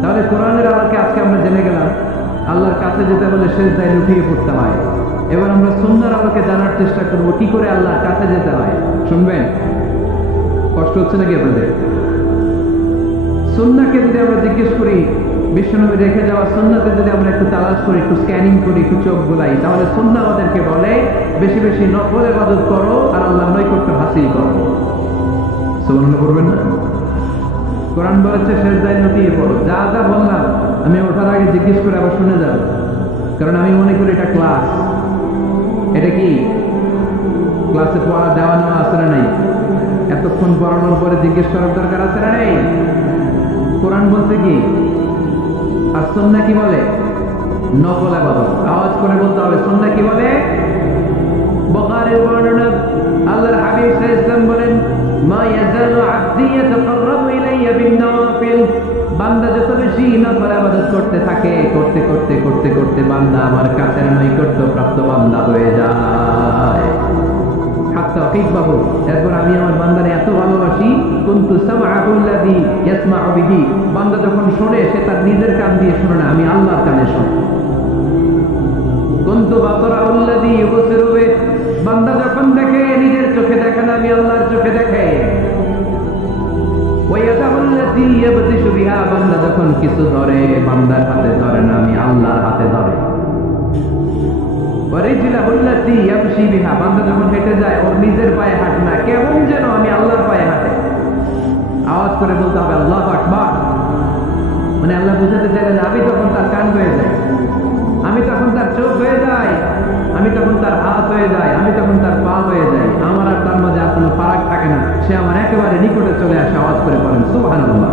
তাহলে কোরআনের আলোকে আজকে আমরা জেনে গেলাম আল্লাহর কাছে যেতে হলে সেজদায় লুটিয়ে পড়তে হয়। এবার আমরা সুন্নাহর আলোকে জানার চেষ্টা করব কি করে আল্লাহর কাছে যেতে হয়। শুনবেন? কষ্ট হচ্ছে নাকি আপনাদের? সুন্নাহকে যদি আমরা জিজ্ঞেস করি, বিশ্বনবী রেখে যাওয়া সুন্নাহতে যদি আমরা একটু তালাশ করি, একটু স্ক্যানিং করি, একটু চোখ বুলাই, তাহলে সুন্নাহ আমাদেরকে বলে বেশি বেশি নফল ইবাদত করো আর আল্লাহর নৈকট্য হাসিল করো। সুবহানাল্লাহ পড়বেন না? কোরআন বলেছে সেজদায় লুটিয়ে পড়ো। যা যা বললাম আমি ওঠার আগে জিজ্ঞেস করে আবার শুনে যাব, কারণ আমি মনে করি এটা ক্লাস। এটা কি ক্লাসে পড়া দেওয়া নেওয়া আছে না নাই? এতক্ষণ পড়ানোর পরে জিজ্ঞেস করার দরকার আছে না নেই? কোরআন বলছে কি, আর সুন্নাহ কি বলে? নফল ইবাদত। আওয়াজ করে বলতে হবে, সুন্নাহ কি বলে? বুখারীর বর্ণনা, আল্লাহর হাবিব সাল্লাল্লাহু আলাইহি ওয়াসাল্লাম বলেন, মা ইয়াজালু আবদি ইয়াতাকাররাবু ইলাইয়া বিন-নওয়াফিল, বান্দা যত বেশি নফল ইবাদত করতে থাকে, করতে করতে করতে করতে বান্দা আমার কাছের নৈকট্য প্রাপ্ত বান্দা হয়ে যায়। হাত্তা উহিব্বাহু, এরপর আমি আমার বান্দারে এত ভালোবাসি, কুনতু সামআহু আল্লাযী ইয়াসমাউ বিহি, বান্দা যখন শোনে সে তার নিজের কান দিয়ে শোনে না, আমি আল্লাহর কানে শুনি। কুনতু বাসারাহু আল্লাযী ইউবসিরু বিহি, বান্দা যখন দেখে নিজের চোখে দেখে না, আমি আল্লাহর চোখে দেখে। ওয়া ইয়াদাহু আল্লাযী ইয়াবতিশু বিহা, বান্দা যখন কিছু ধরে বান্দার হাতে ধরে না, আমি আল্লাহর হাতে ধরে। ওয়া রিজলাহু আল্লাতী ইয়ামশি বিহা, বান্দা যখন হেঁটে যায় ওর নিজের পায়ে হাঁটে না, কেমন যেন আমি আল্লাহর পায়ে হাঁটে। আওয়াজ করে বলতে হবে আল্লাহু আকবার। মানে আল্লাহ বুঝাতে চাইলেন আমি তখন তার কান হয়ে যাই, আমি তখন তার চোখ হয়ে যাই, আমি তখন তার হাত হয়ে যাই, আমি তখন তার পা হয়ে যাই। আমার আর তার মাঝে আর কোনো ফারাক থাকে না, সে আমার একেবারে নিকটে চলে আসে। আওয়াজ করে বলেন সুবহানাল্লাহ।